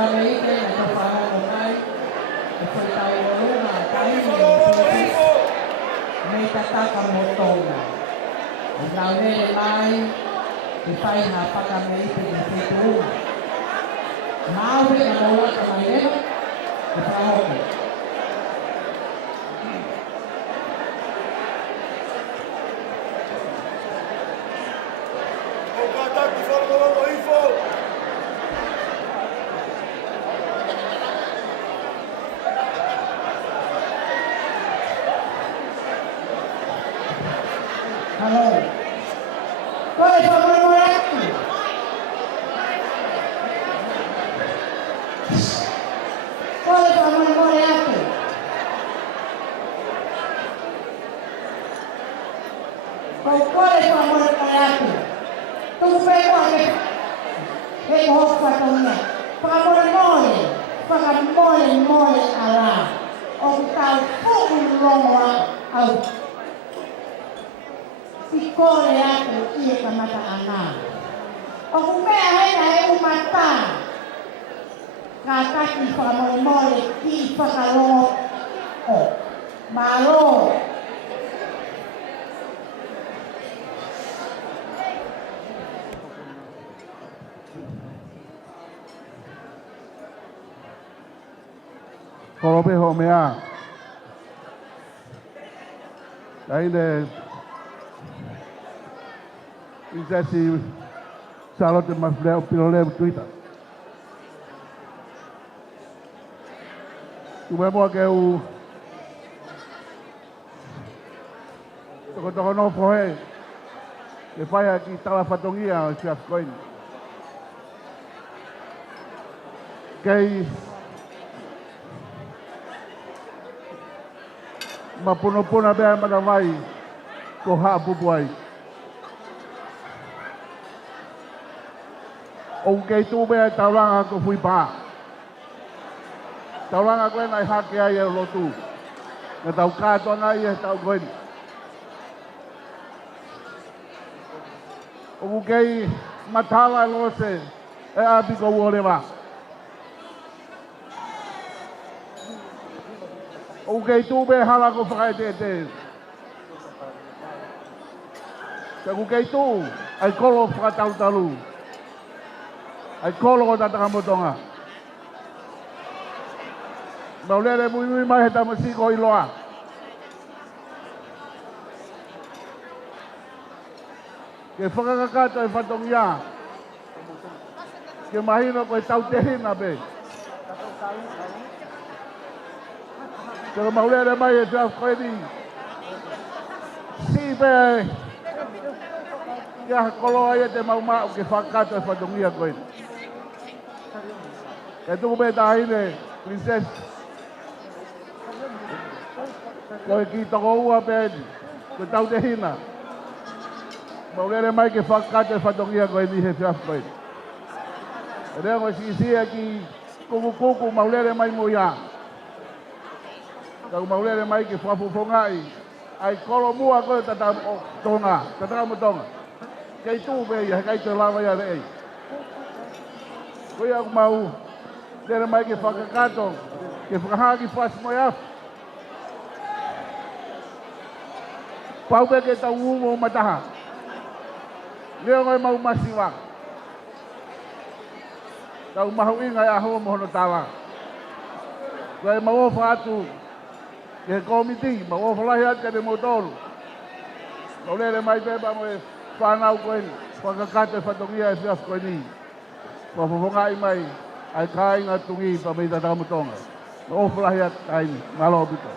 Parameite na to whanga o kai. E whai tau o runga a tai Rifo, ni Rolo, e Rifo. mei tataka mo tōna. E nau nere mai, e whai ha Parameite ni te tūma. Māwe na maua ka mai rena, e whahoko. O kataki, Rolo, Rolo, Rifo. Halo. Kau sama orang tu. Kau sama orang tu. Kau sama orang tu. Tu pergi ke hok patungnya. Pakai Allah. Ông tao không long au. Sikole yako iye kamata ana. Okupea hena e umata. Kakaki whakamole ki whakalongo o. Malo. Korobe ho mea. Aine Isesi Charlotte Mafleo Pilole Twitter. Tu me mo ke u Toko no poe. Le fai ki tala fatongia si afcoin. Kei Mapuno-puna bea manamai ko haapupuai. O kei tu bea tauranga ko fui pā. Tauranga koe nai hake ai e lotu. Na tau kātona i e tau koe. O kei matala lose e api ko uorewa. O kei tu be hala ko whakai te. Ka ku kei tu, ai kolo whakatau talu. Ai kolo ko tataka motonga. Maulere mui mai he tamasiko i loa. Ke whakakakato e whatongia. Ke mahino ko e tau te hina be. Pero maulere mai e tau koe ni. Si be. Kia kolo ai e te maumau ke whakato e whatongia koe. Ke tuku be tahine, princess. Koe ki toko ua pe ko tau te hina. Maulere mai ke whakato e whatongia koe ni he whiaf koe. Reo ko sisia ki kuku maulere mai mo ia. Kau maulere mai ke whapufongai. Ai kolo mua koe tata tonga, tata mo tonga. Kei tu be ia kai te lava ia rei. Koe aku mau lere mai ke whakakato, ke whakahagi whas mo ia. Pau be ke tau umo mataha. Leo ngai mau masiwa. Kau mahu ingai aho mohono tawa. Koe mau whaatu. Ke komiti, mau whalahi atka de motoru. Kau lere mai beba mo e whanau koe, whakakate whatongia e whiaf koe ni. Whafongai mai, ai kai ngā tungi pa mei tatamutonga. Mau whalahi atka ni, malo bito.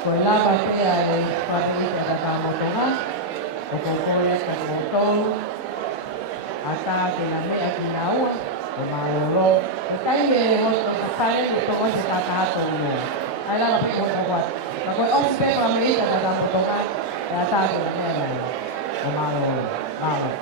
Koe lava tea e whareika da ka motonga, o kokoe ka motou, a tā ke na mea ki na ua, o maroro. E kai me hoto ka whare me tonga se tā tātou mo. Ai lava pe koe ka wat. Ka koe ofi pe pa meika da ka motonga, e a tā ke na mea mai, o maroro. Maroro.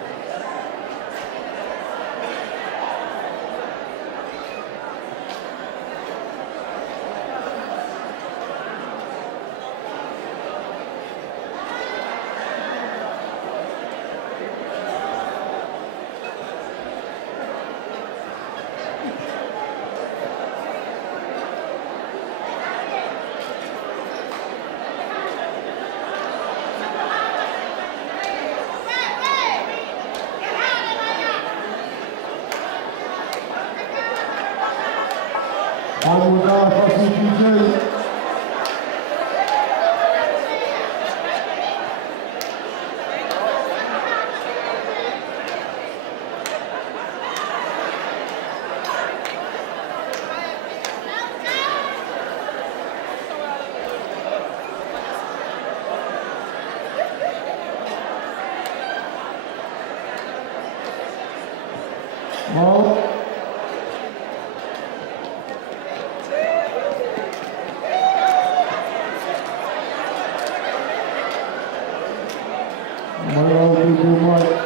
Mau. Mau tujuh mau.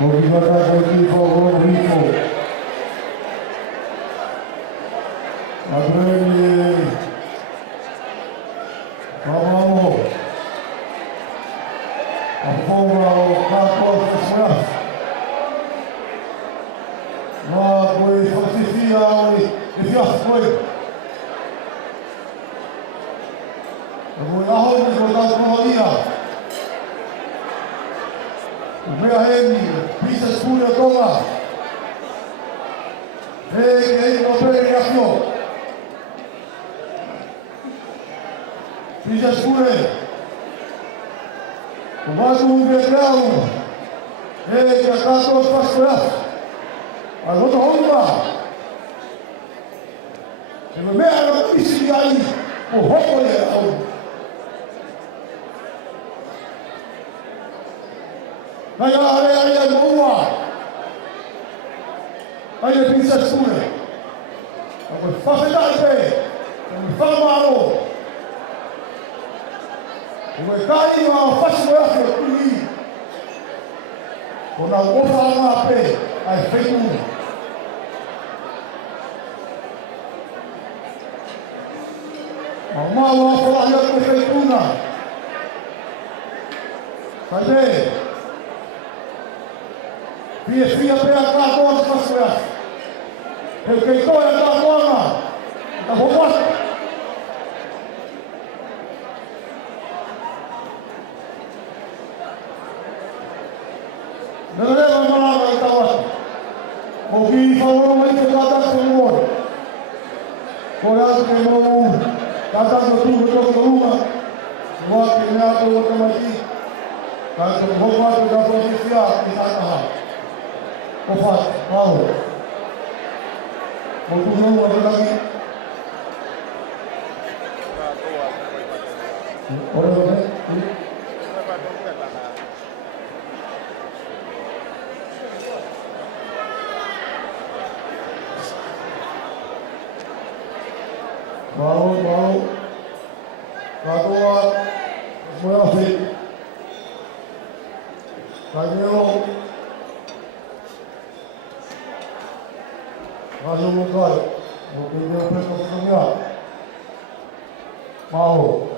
Movimentar o equipo ao ritmo. Adrene. Vamos. A forma o campo de segurança. Uma coisa falsifica e fiasco. Eu vou lá onde botar a colonia. Pisa escura toma. Que no peregrinación. Pisa escura. O mais um grau. Que acá todos faz coisa. Mas outra roupa. Se me merda isso aí. O roupa é Aí boa. Aí a pizza escura. Agora faça daí, fala malo. O mercado não faz mais que tudo. Quando a boa fala pé, aí feito um. Mamãe vai falar já com feito uma. Cadê? Fia pela cartão de passear. Eu que estou é da forma. Da roupa. Não leva mal a tua. que mau tratando tudo todo uma o que me ha dado como aqui tanto vou fazer da província e tá o fato mau o que não é aqui ora mau Katoa semua fit Kanyelo Kayu mukal mungkin dia perlu semua mau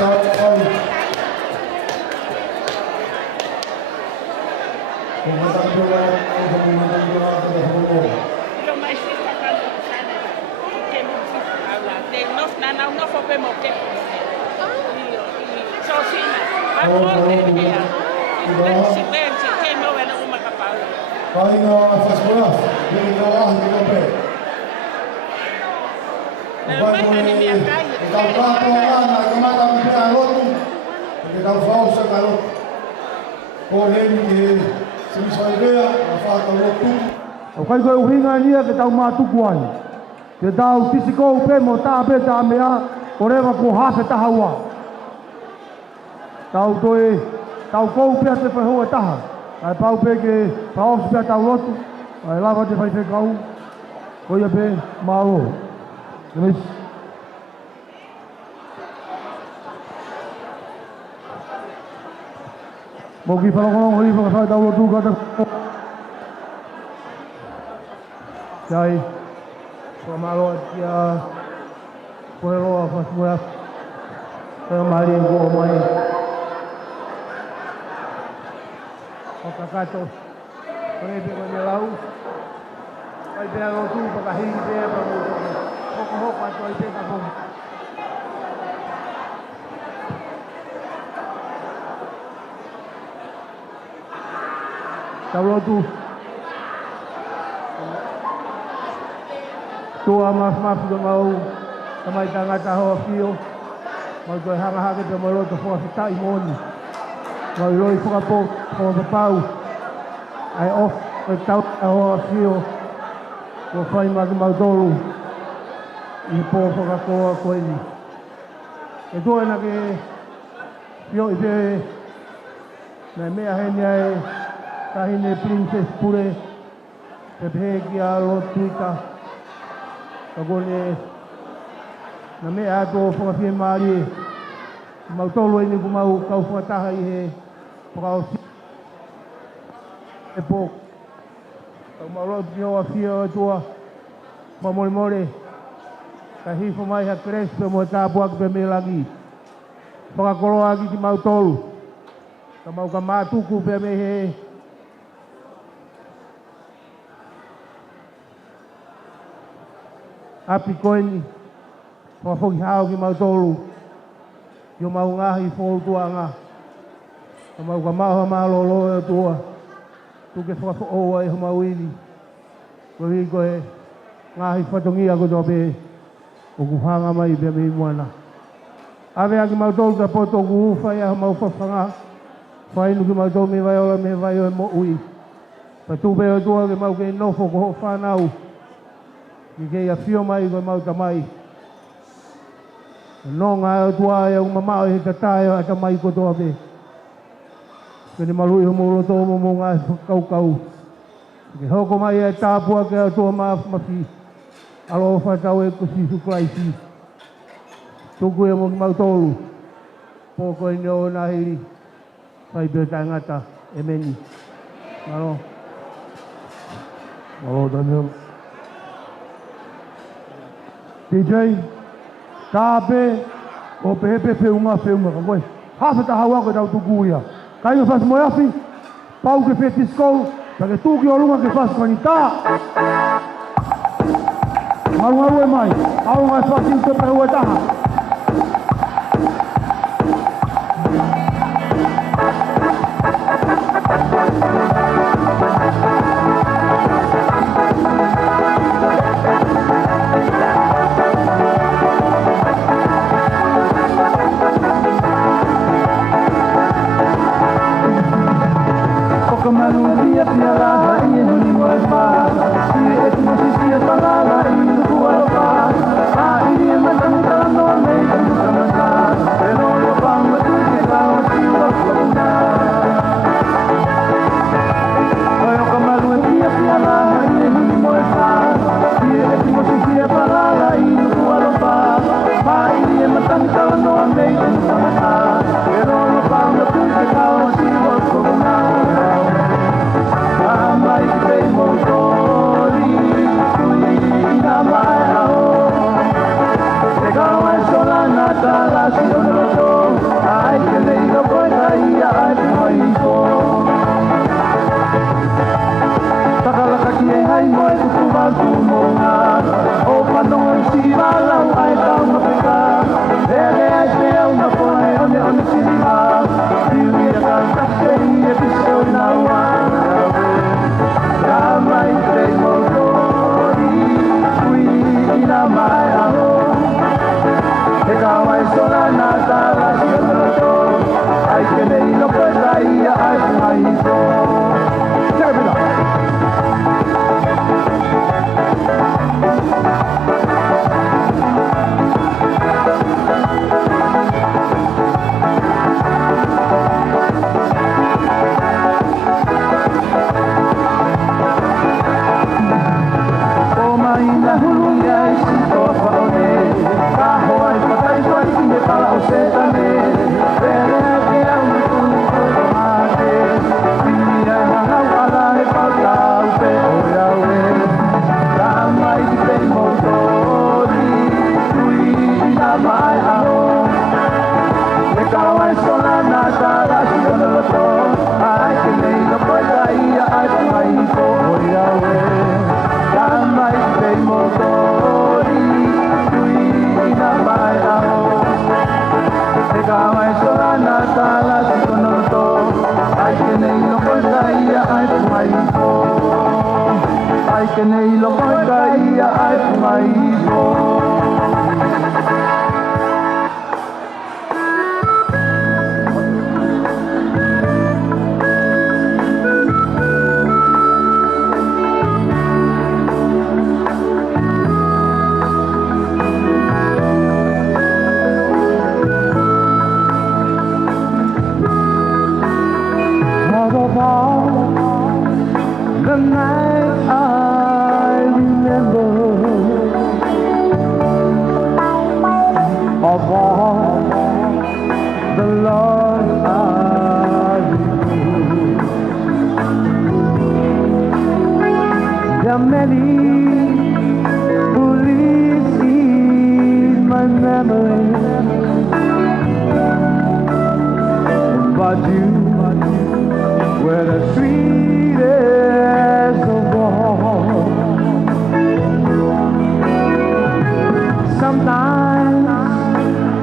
Lo mais fica quando que não fica lá. Tem nós não foi bem moquê. E sozinha. Vai morrer dia. Se bem que quem não é uma capaz. Palinga faz bolas, ele não há de comprar. Vai na minha casa. Então vá para lá na camada de garoto, porque dá falsa garoto. Porém, se me só ideia, a falta lotu. O kai koe uhinga nia ke tau mātuku ai. Ke tau tisiko upe mo tāpe tā mea, o rewa ko hape taha ua. Tau toe, tau kou pia te whahua taha. Ai pau pe ke paosu pia tau lotu, ai lava te whai whekau. Koia pe, mālo. Kemis. Mo ki whalakonong hoi whakasai tau lotu kata. Sai, ko malo dia puelo pas mula kemari ko mai. O kakato, kone pe ko lau. Ai pe lo tu pa hi pe pa mo. Ko pa to pe ka pom. Tau tu. Tua mas do mau tamai tangata ho fio mau ko hanga hanga te molo to fo ta imoni mau loi fo po ko pau ai off ko tau ho fio ko fai mau dolu I po fo ka ko ni e do na ke fio I pe na me a henia e ta hine princess pure te bhegi a lo tuita Agone na me ato whakawhia maari mau tolo ini ku mau kau whakataha I he whakao e pōk kau mau rotu ki hoa whia o tua ma mori mori ka hifo mai ha krespe mo tāpua ki pe me lagi whakakoroa ki mau tolu ka mau ka mātuku pe me he api koeni, kua whoki hao ki mau tolu, ki o mau ngahi whou tuanga, ka mau ka maha malolo e tua, tu ke whaka oa e ho mau ini, ko hi koe ngahi whatongia ko tope, o ku hanga mai pia me imuana. Awe a ki mau tolu ka poto ku uwha ia ho mau whawhanga, whainu ki mau tolu me vai ola me vai o e mo ui, pa tupe o tua ke mau ke nofo ko ho whanau, Ki kei a whio mai koe mau tamai. No ngā o tua e o mamao he tatai o ata mai ko toa pe. Kene malui ho molo tō mo ngā kau kau. Ke hoko mai e tāpua ke o toa mafi. Alo whatau e kusi suklaisi. Tuku e mo ki mau tolu. Pōko e neo nā hiri. Pai pio tai ngata e meni. Malo. Malo taneo. DJ, tāpe, o pepe peunga ka koe. Hawha ta hawa koe tau tuku ia. Kai o whas moe afi, pau ke petiskou, ta ke tūki o runga ke whas kani tā. Maru e mai, au ngai whasi uto pehu e taha. Manusia piala ini ni muasma, si itu musisi palala ini kualopa, ini macam dalam nome itu sama, pero lo pang betul kita siwa kuana. Ayo kemanusia piala ini ni muasma, si itu musisi palala ini kualopa, ini macam dalam nome itu sama, pero lo pang betul kita siwa kuana. Mai pe motori, tui na mai ao. Te kawa sola na tala si ono to. solana tala siyoto ai que nei lo puedaia ai maito check it out que nei lo portaria ai maito the night I remember of all the love I knew. There are many who live in my memory, but you were the sweetest of all. Sometimes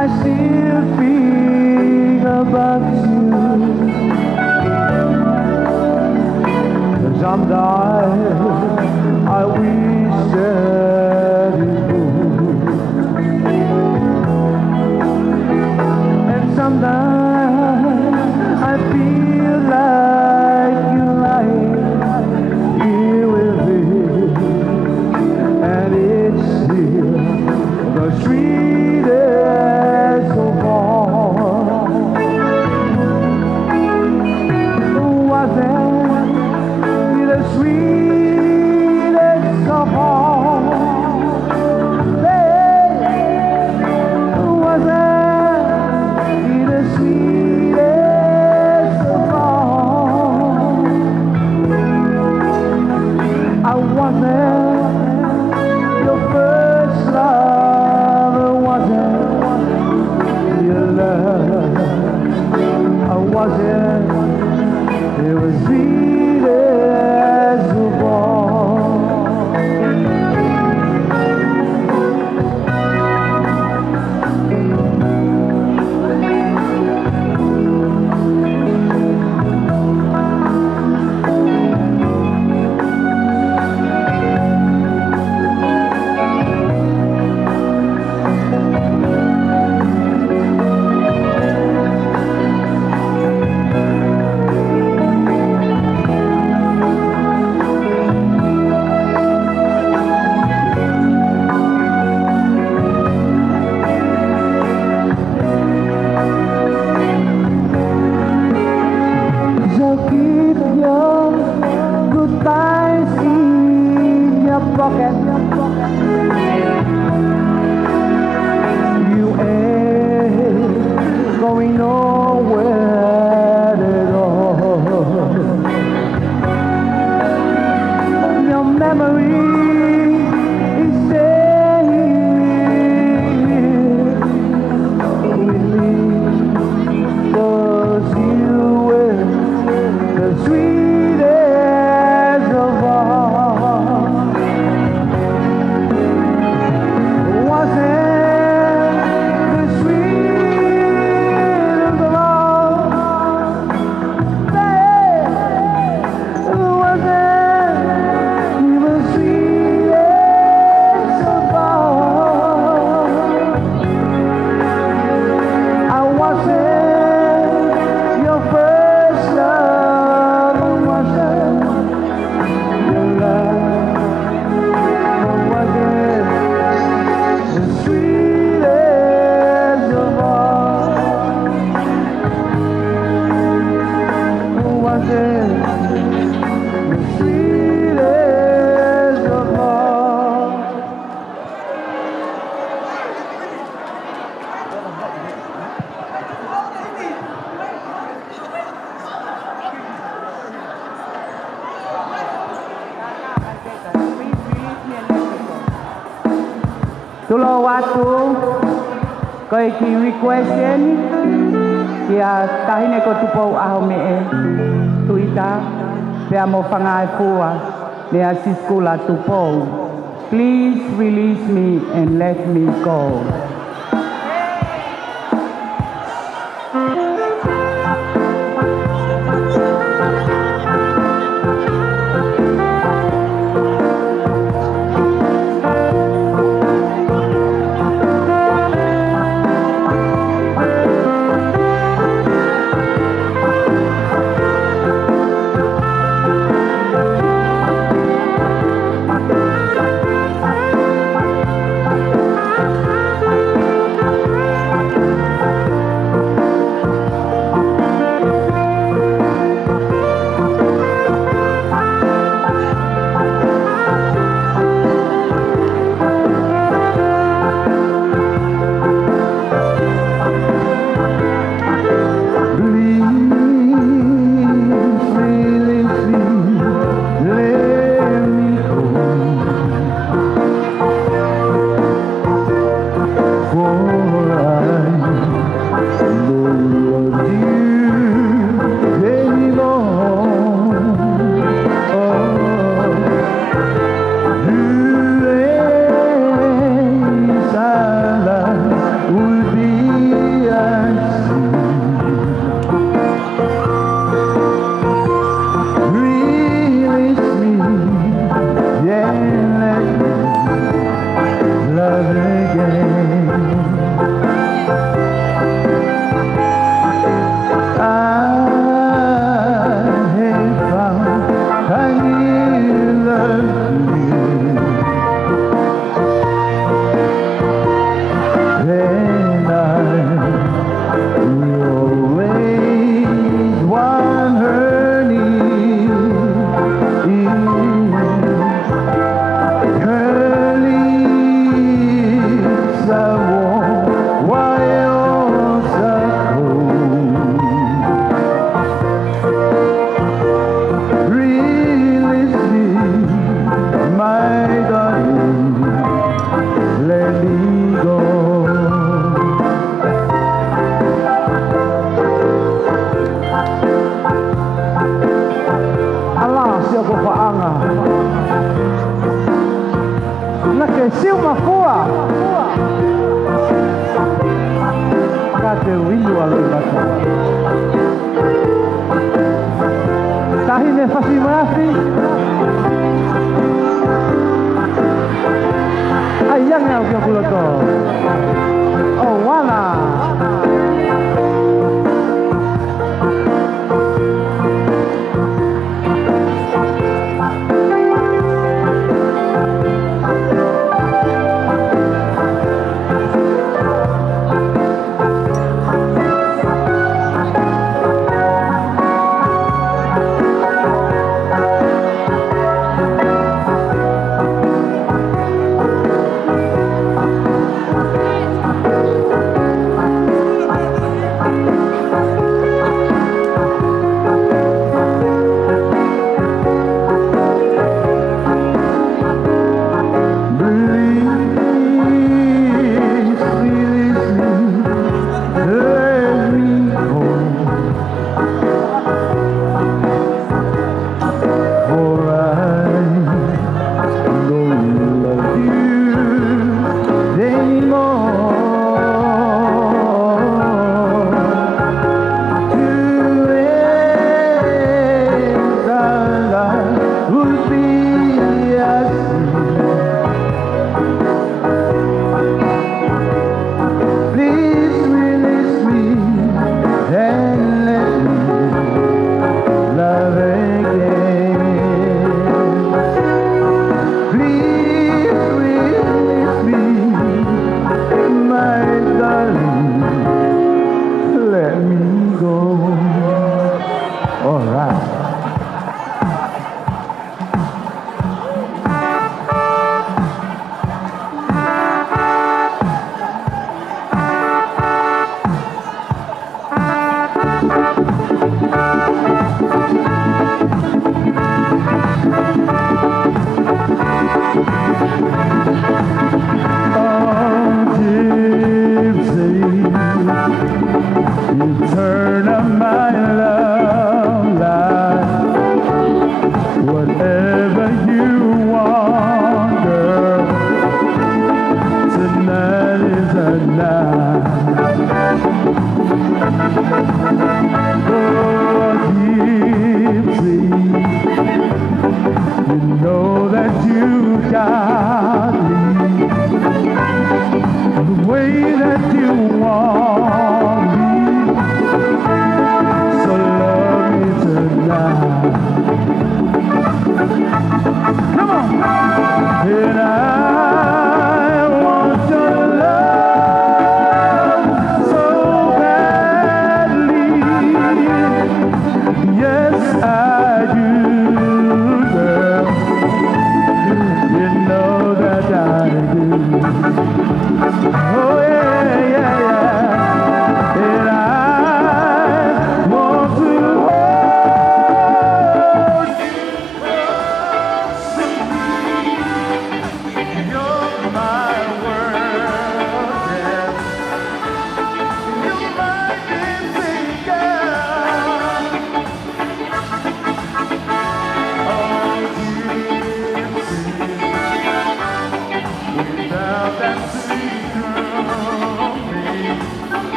I still think about you. Sometimes I wish that you would. And sometimes I feel like you're lying here with me, and it's still the sweetest of all. Was that the sweetest? Tulo watu koe ki requestion kia tahine ko tupou aho me e tuita pea mo whangai fua me a siskula tupou. Please release me and let me go.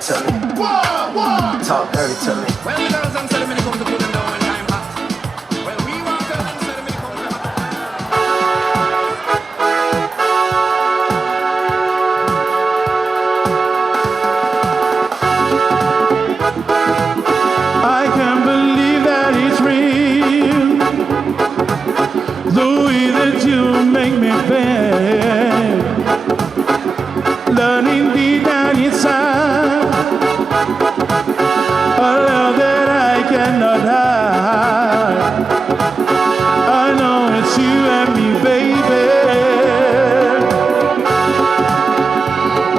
dirty to me. Talk dirty to me. Well, the girls and ceremony come to put them down when time hot. Well, we want girls and ceremony come to I can't believe that it's real. The way that you make me feel. Learning deep down inside. A love that I cannot hide. I know it's you and me, baby.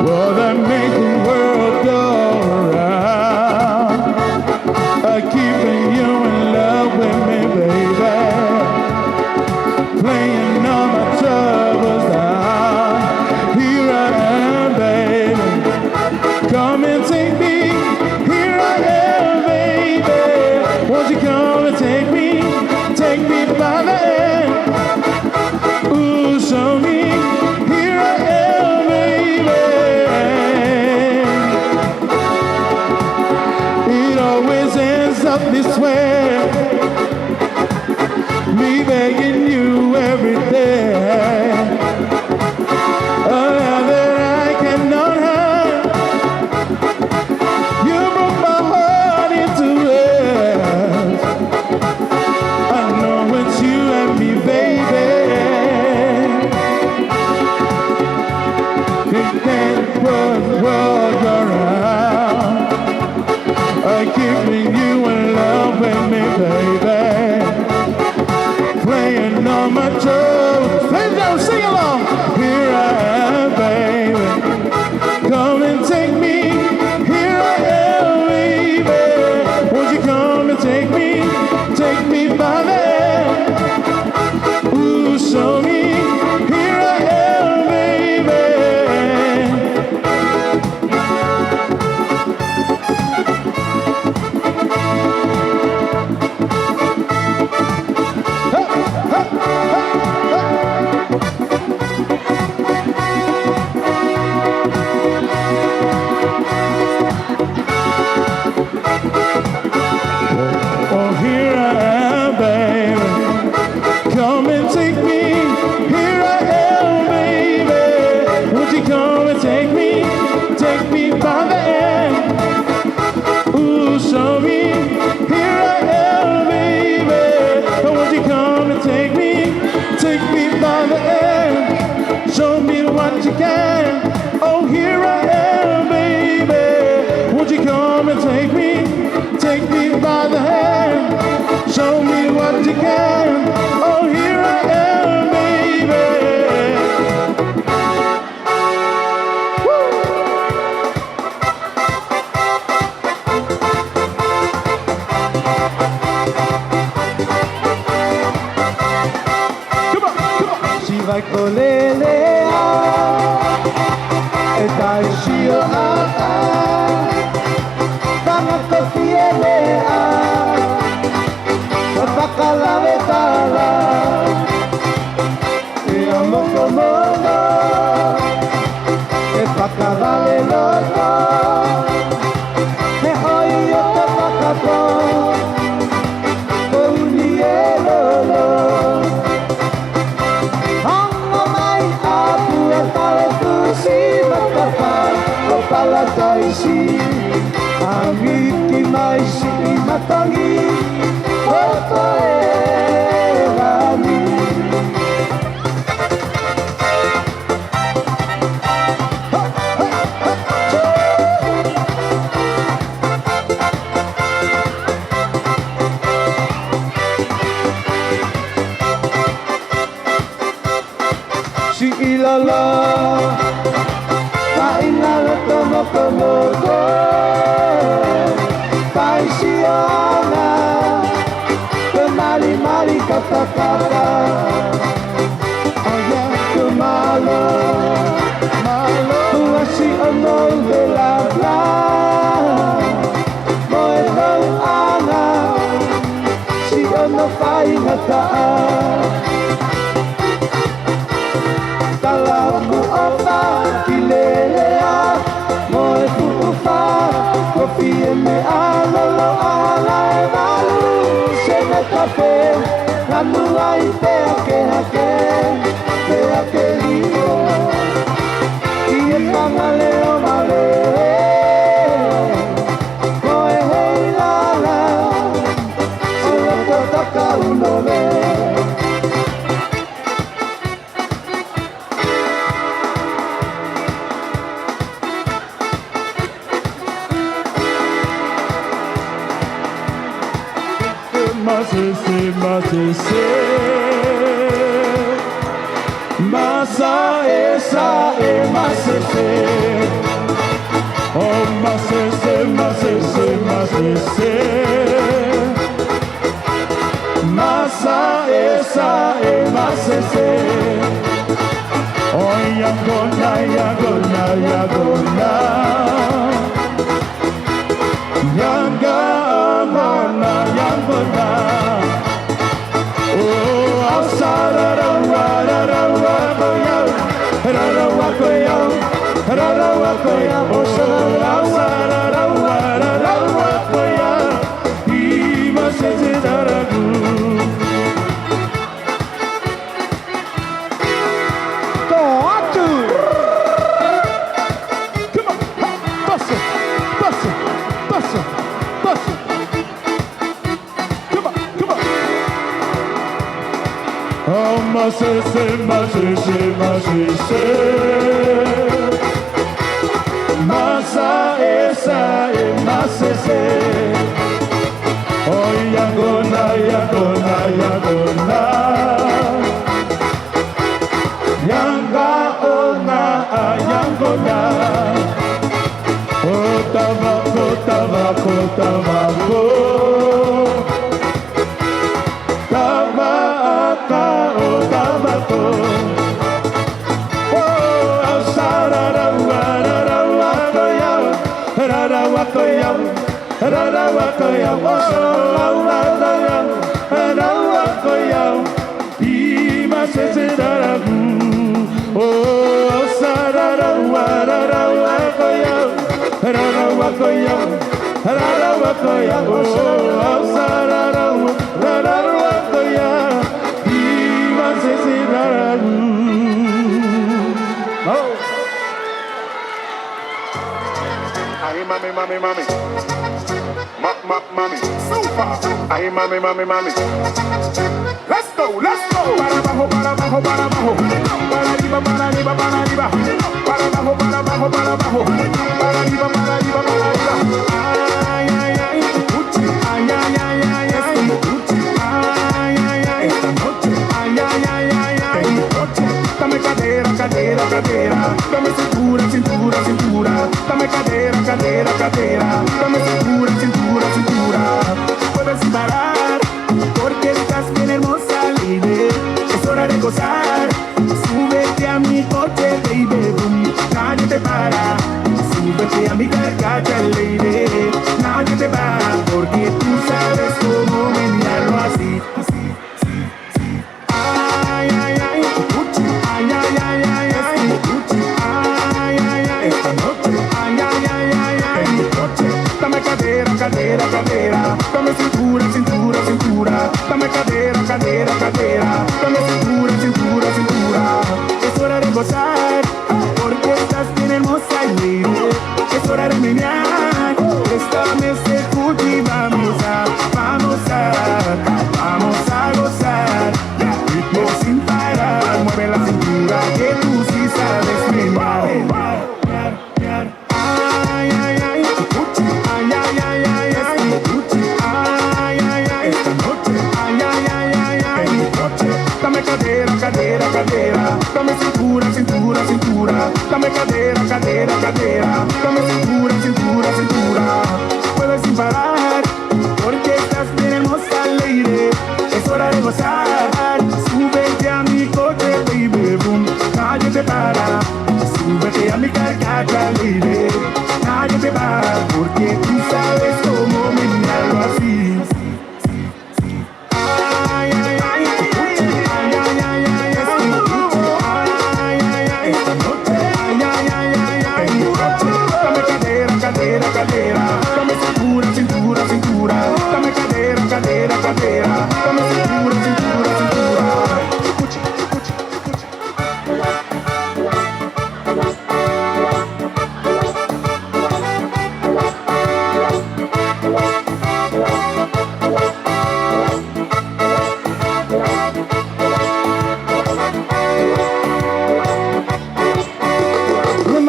Well, that make the world go around. Keeping you in love with me, baby. Playing all my troubles down. Here I am, baby. Come and take me. Here I am, baby. Won't you come and take me by the hand? Ooh, show me. Here I am, baby. It always ends up this way. Me begging you every day. A love that I cannot hide. You broke my heart into it. I know it's you and me, baby. Think that world around. Keeping you in love with me, baby. Playing all my troubles. Ladies and gentlemen, sing along. Here I am, baby. Come and take me. Here I am, baby. Won't you come and take me by the hand? Ooh, show me. Here I am, baby. Oh, here I am, baby. Come and take me. Here I am, baby. Won't you come and take me by the hand? Ooh, show me. Here I am, baby. Won't you come and take me by the hand? Show me what you can. Oh, here I am, baby. Won't you come and take me by the hand? Show me what you can. Oh, here I am, baby. Woo! Come on. Si vai con le e dai scio Tangato fiele Bakala vetala E amo como E bakala le loto Me hoyo te bakapo Kounielo Amo mai apu e tale tusi Bakapa Opala taisi Amiti mai si matangi Oto e rani Si ilala Ta inala tomo komoto Tai siana Mali kata-kata Oh yeah, malo Tuasi ono bela-bela Moe tau ana Si ono pai hataan Talamu opa kilelea Moe tuupa fe, la lua y te querido. Y el mamaleo male, coe hey la la, solo te toca uno ver. Masa esa masese, oh masese, masese, masese. Masa esa masese, oh yagona, yagona, yagona, yagona, yagona. Masese, masese, masese. Masa esa masese. Oh yagona, yagona, yagona. Yanga ona, yagona. Oh tabaco, tabaco, tabaco. Mami, mami, mami. Mami. Super. Ay, mami, mami, mami. Let's go, let's go. Para abajo, para abajo, para abajo. Para arriba, para arriba, para arriba. Para abajo, para abajo, para abajo. Para arriba, para arriba, para arriba. Ay, ay, ay. Uchi. Ay, ay, ay, ay, ay. Uchi. Ay, ay, ay. Esta noche. Ay, ay, ay, ay, ay. Noche. Dame cadera, cadera, cadera. Dame cintura, cintura, cintura. Dame cadera, cadera, cadera. Dame cintura, cintura, cintura. Puedes parar, porque estás bien hermosa, lady. Es hora de gozar. Súbete a mi coche, baby, boom. Nadie te para. Súbete a mi carcacha, lady. Nadie te para, porque tú sabes cómo menearlo así, así, así, así. Ay, ay, ay. Uchi. Ay, ay, ay, ay, ay. Uchi. Ay, ay, ay. Esta noche. Ay, ay, ay, ay, ay. Noche. Dame cadera, cadera, cadera. Dame cintura, cintura, cintura. Dame cadera, cadera, cadera. Dame cintura, cintura, cintura. Es hora de gozar, porque estás bien hermosa y libre. Es hora de menear. Esta vez el Fuji vamos a gozar. Ritmo sin parar, mueve la cintura que tú sí sabes menear. Ay, ay, ay. Uchi. Ay, ay, ay, ay, ay. Uchi. Ay, ay, ay. Esta noche. Ay, ay, ay, ay, ay. Noche. Dame cadera, cadera, cadera. Dame cintura, cintura, cintura. Dame cadera, cadera, cadera. Dame cintura, cintura, cintura. Puedes sin parar, porque estás bien hermosa, lady. Es hora de gozar. Súbete a mi coche, baby, boom. Nadie te para. Súbete a mi carcacha, lady. Nadie te para, porque tú sabes cómo menearlo así. Ay, ay, ay. Uchi. Ay, ay, ay, ay, ay. Uchi. Ay, ay, ay. Esta noche. Ay, ay, ay, ay, ay. Noche. Dame cadera, cadera, cadera. Dame cintura, cintura, cintura. Dame cadera, cadera, cadera. Dame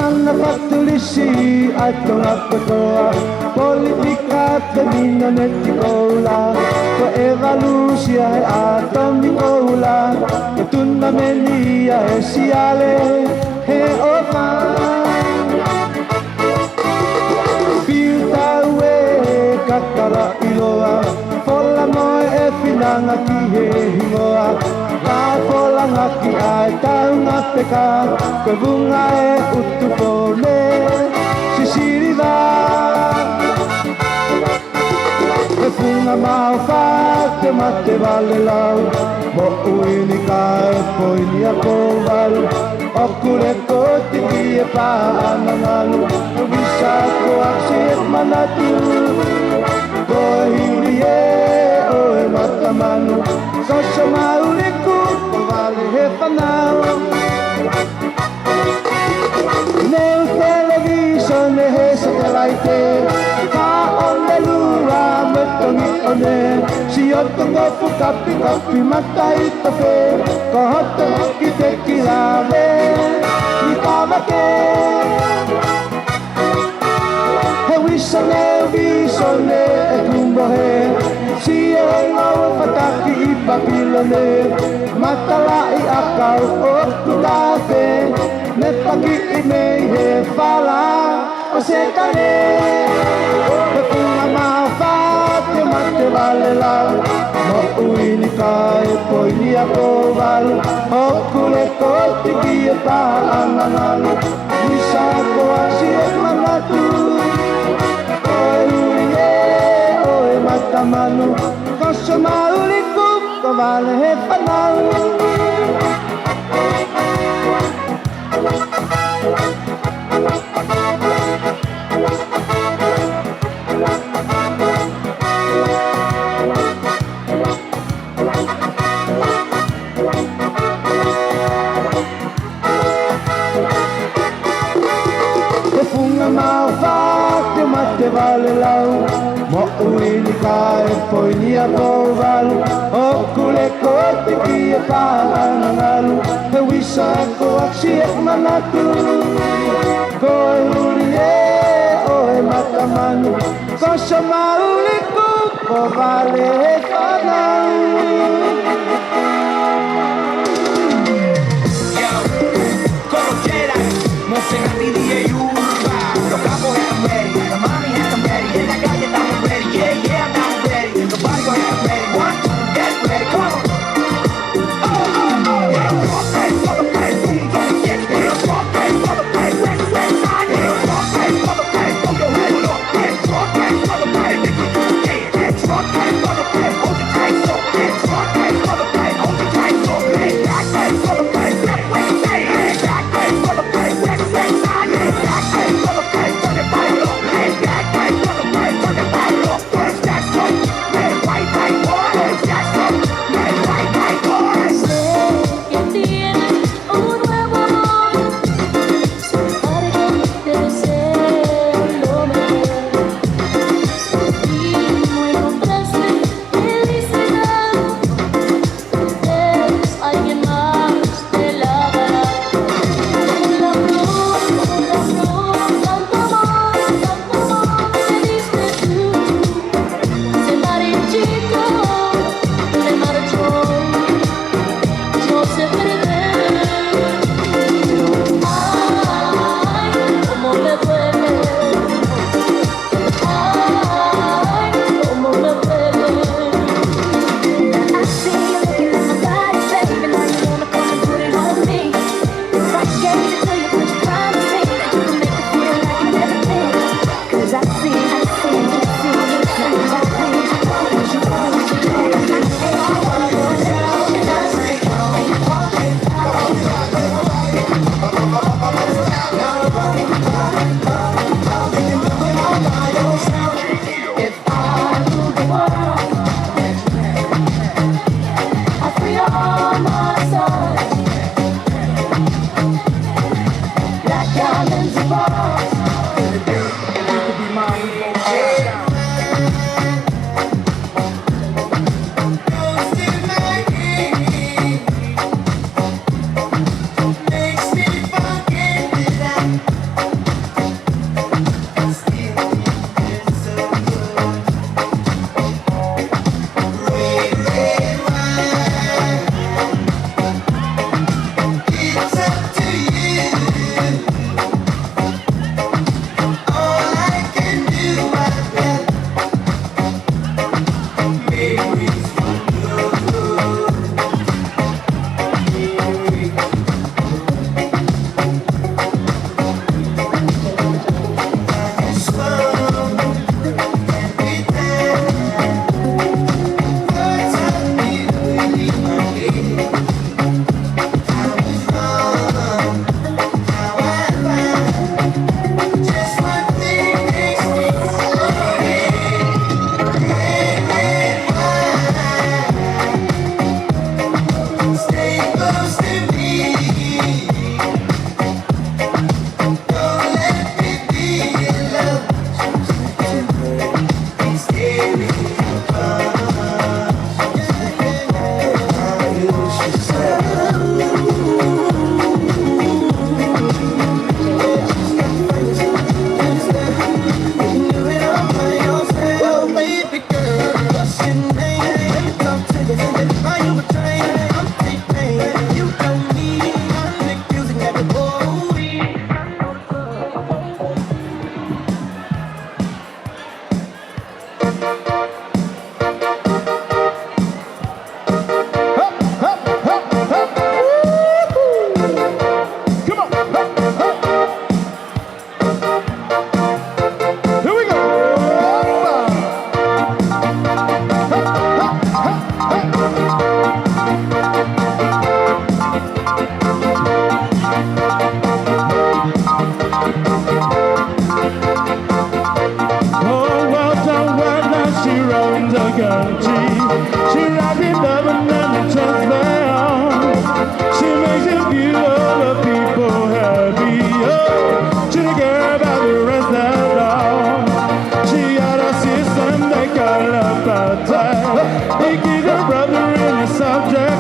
Mana patulisi ato nga patoa politika termino netikola ko evalusia ato mikola tuna menia siale he opa piltawe kakara iloa fola moe e finanga ki he hingoa ka fola ngaki ai tau ngapeka ko bunga e utupone sisiriva e funga mau fa te mate vale lau mo uini ka e poini a koval okure koti ki e pa anangalu visa ko aksit manatu ko hiri e o e matamanu sasa mauriku ko vale he panau nel television e he satellite ka onde lura metongi one si otto ngofu kapi kapi matai tafe ko hoto ki te kilave ni kavake he wisane visone e kumbohe si e ngau pataki i Babilone matalai akau o kutafe me pagi i me he fala o se kane me punga mau fa te mate vale la mo uini ka e poini a koval o kule koti ki e pa ananalu wisa ko asi e manatu o e uie o e matamanu koso mauliku ko vale he panau te vale lau mo uini ka e poini a kovalu o kule kote ki e pa anangalu he wisa ko aksi e manatu ko e huri e o e matamanu ko sa mauliku ko vale e whanau Yo, como quiera, no se me pide yuba. Los capos están ready, la mami están ready, en la calle estamos ready, yeah, yeah, estamos ready. Los barrios están ready, one, two, get ready, come on.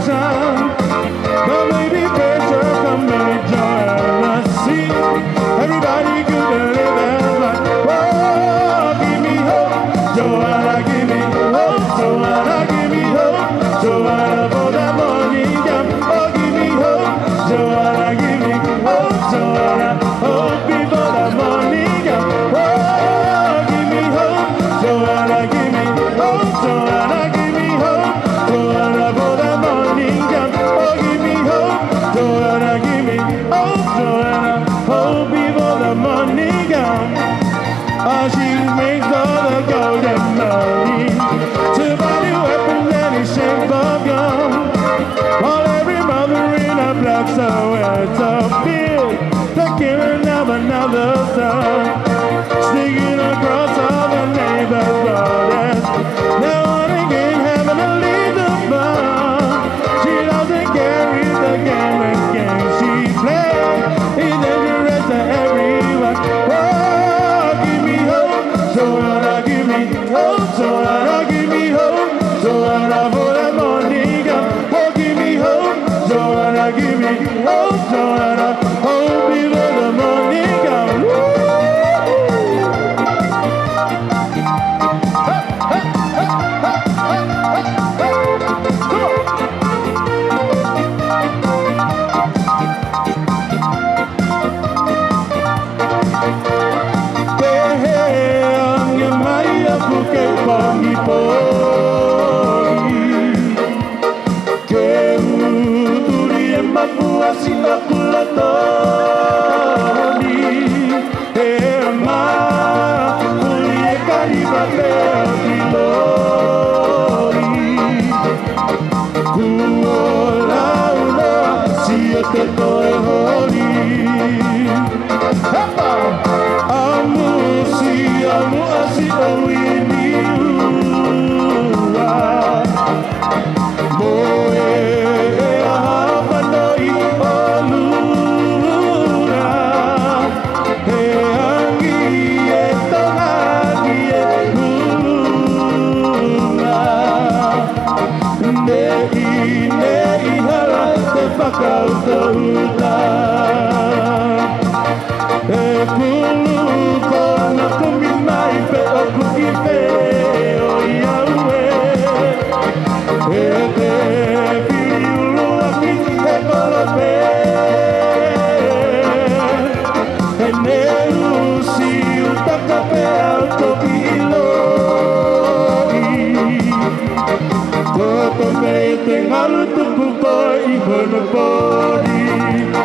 attraction. Come baby, pressure, come baby, jealousy. Everybody good at it, that's like, oh, give me hope, Joanna, give me hope, Joanna, give me hope, Joanna, for that money, yeah. Oh, give me hope, Joanna, give me hope, Joanna, hope before that money, yeah. Oh, give me hope, Joanna, give me hope, Joanna, give me hope, Joanna, for that money, yeah. Oh, give me hope, Joanna, give me hope, Joanna, hope before the money, yeah. She makes all the golden money to buy new weapons and a shape of gun. While every mother in a black Soweto field, the killing of another son, sneaking across all the neighbors' borders. Now on again, having to leave the bar. She doesn't carry the game again she plays. It's dangerous to everyone. Oh, give me hope, Joanna, give me hope, Joanna, give me hope, Joanna, for that money, girl. Oh, give me hope, Joanna, give me hope, Joanna, hope before the money, girl.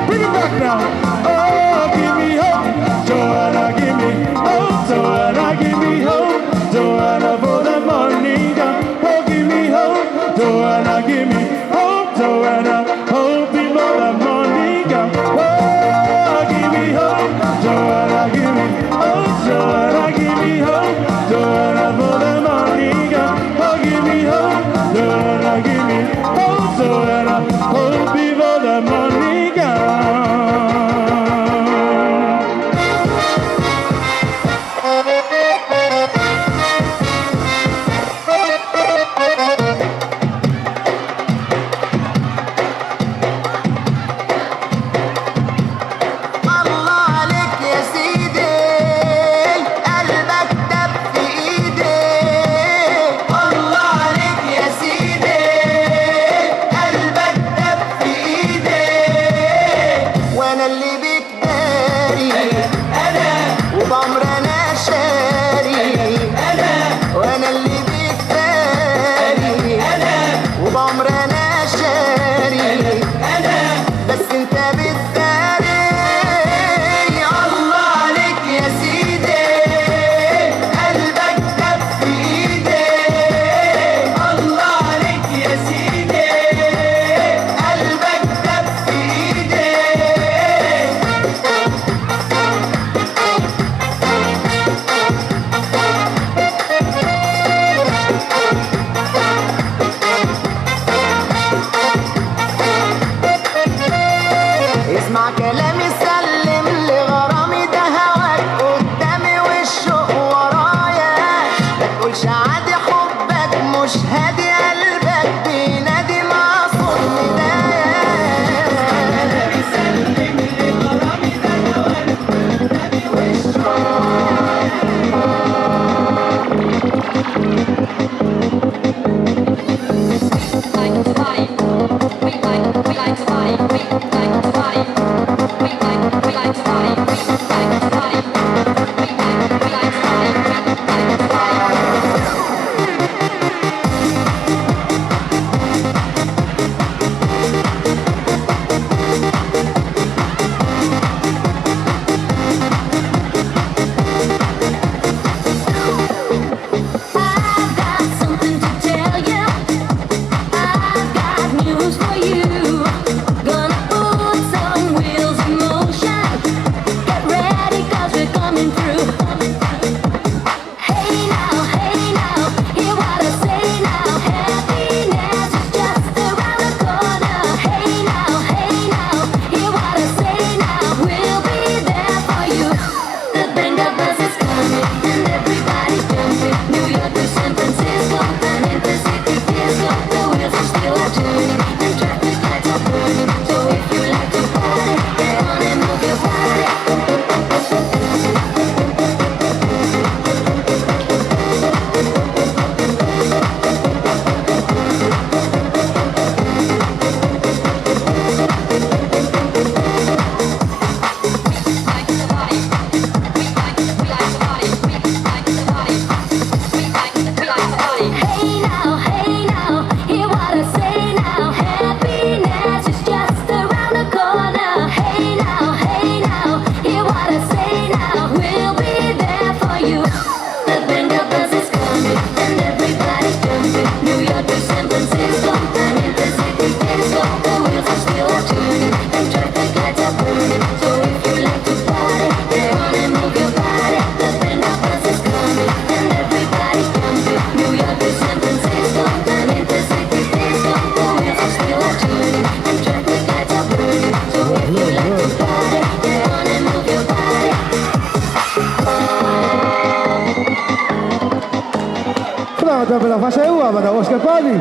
Bring it back now. Oh, give me hope, Joanna, give me hope, Joanna, give me hope, Joanna, for the money, yeah. Oh, give me hope, Joanna, give me hope, Joanna, hope before the money, yeah. Oh, give me hope, Joanna, give me hope, Joanna, give me hope, Joanna, for the money, yeah. Oh, give me hope, Joanna, give me hope, Joanna, hope before the money, yeah. per la fase 1, ma da Oscar Poli.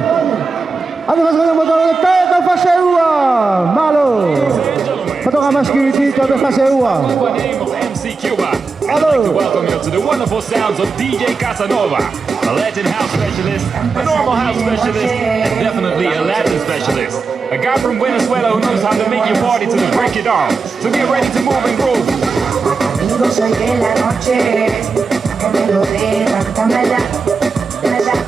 Ano mas ganang motor ulit tayo ng fase 1. Malo. Patong amaski dito ng fase 1. MC Cuba. I'd like to welcome you to the wonderful sounds of DJ Casanova, a Latin house specialist, a normal house specialist, and definitely a Latin specialist. A guy from Venezuela who knows how to make you party to the break it down. So get ready to move and groove. Amigos, hoy de la noche, que me lo de tanta maldad, maldad.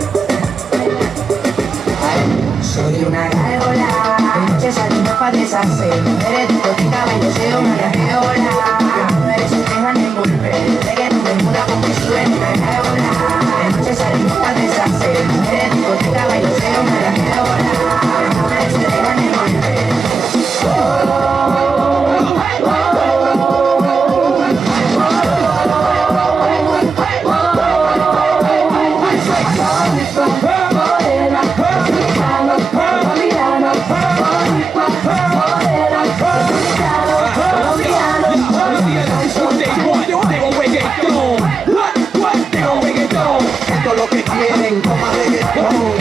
Soy una gárgola, de noche salimos pa' deshacer. Eres discoteca, bailoteo, mariajeola. Mujeres se dejan envolver, reggaetón de muda porque suben una gárgola. De noche salimos pa' deshacer. Eres discoteca, bailoteo, mariajeola. Mujeres se dejan envolver. Lo que quieren, toma reggaetón,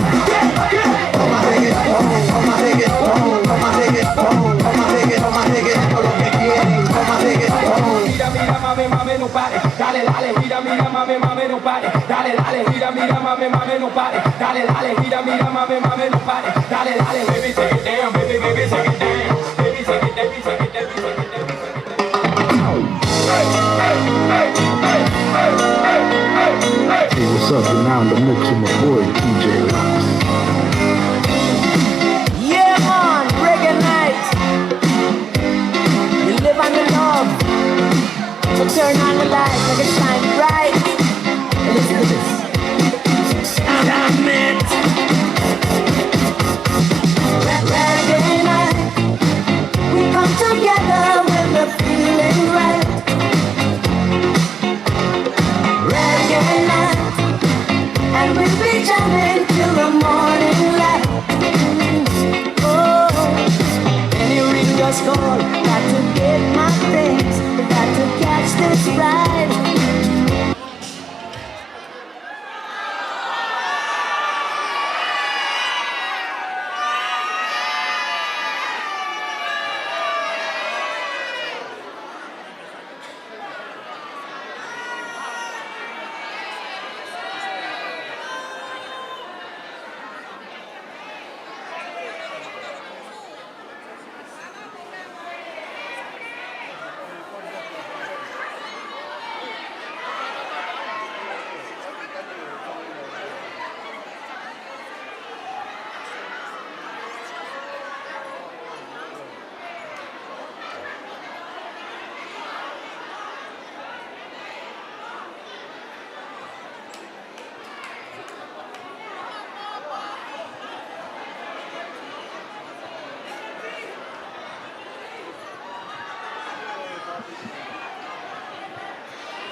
toma reggaetón, toma reggaetón, toma reggaetón, toma reggaetón, toma reggaetón, lo que quieren, toma reggaetón. Mira, mira, mame, mame, no pare, dale, dale, mira, mira, mame, mame, no pare, dale, dale, mira, mira, mame, mame, no pare, dale, dale, mira, mira, mame, mame, no pare, dale, dale, baby, take it down, baby, baby, take it down, baby, take it, baby, take it, baby, take it, baby, take it. Hey, what's up? You're now in the mix with my boy, DJ Lux. Yeah, man, reggae night. You live on the love, so turn on the light, make it shine bright. And listen to this. And I'm it. Reggae night, we come together when we're feeling right. Reggae night, and we'll be jamming till the morning light. Oh, any ring just call, got to get my things, got to catch this ride.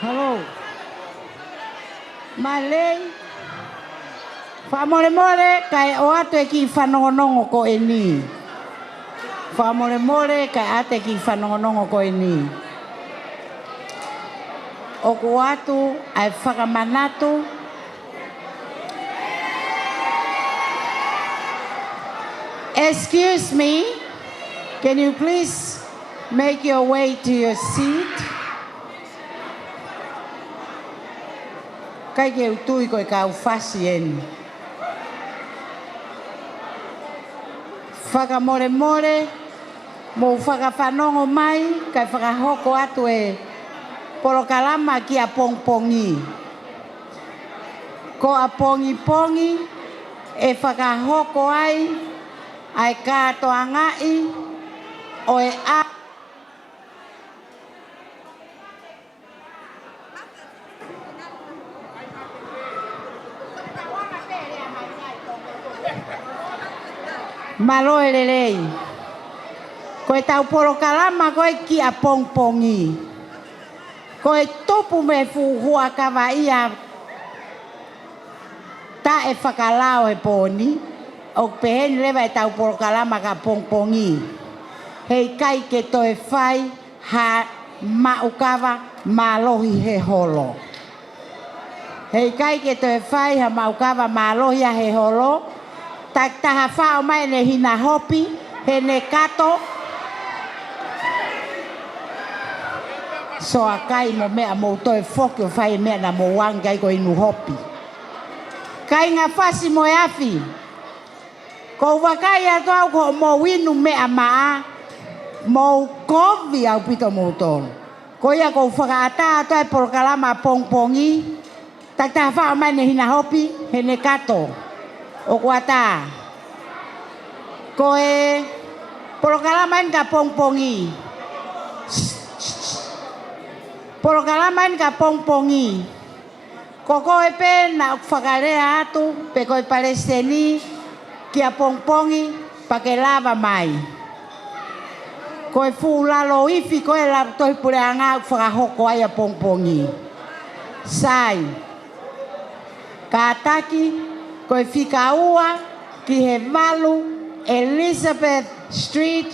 Hello. Malay. Whamore kai o atu e ki whanongonongo ko e ni. Whamore kai ate ki whanongonongo ko e ni. O ko atu ai whakamanatu. Excuse me, can you please make your way to your seat? Kai ke utui ko e kau whasi eni. Whakamore mo whakawhanongo mai, kai whakahoko atu e porokalama ki a pongpongi. Ko a pongi e whakahoko ai katoa ngai o e a malo e lelei. Ko e tau porokalama ko e ki a pongpongi. Ko e topu me fuhua kawa ia ta e whakalao e poni. O pehen lewa e tau porokalama ka pongpongi. Hei kai ke to e whai ha maukawa malohi he holo. Hei kai ke to e whai ha maukawa malohi he holo. Tak taha whao mai ne hina hopi, he ne kato. So a kai mo mea mo to e whoki o whai mea na mo wangai ko inu hopi. Kai ngā whasi mo e afi. Ko wakai atoa ko mo winu mea maa, mo kovi au pito mo tonu. Ko ia ko whakaata atoa e porokalama pongpongi, tak taha whao mai ne hina hopi, he ne kato. O kuata. Ko e porokalama ka pongpongi. Porokalama ka pongpongi. Ko ko e pe na whakarea atu, pe ko e palestini, ki a pongpongi, pa ke lava mai. Ko e fulalo ifi, ko e la toi pure anga whakahoko ai a pongpongi. Sai. Kataki, ko e whika ua ki he malu Elizabeth Street,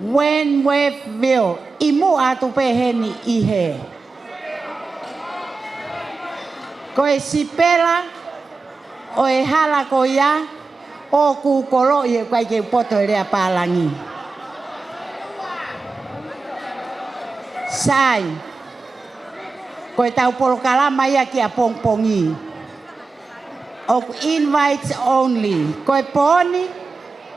Wentworthville. I mu atu pe heni i he. Ko e sipela o e hala ko ia o kukolo i e kai ke poto e rea pālangi. Sai. Ko e tau porokalama ia ki a pongpongi. O invites only. Ko e poni,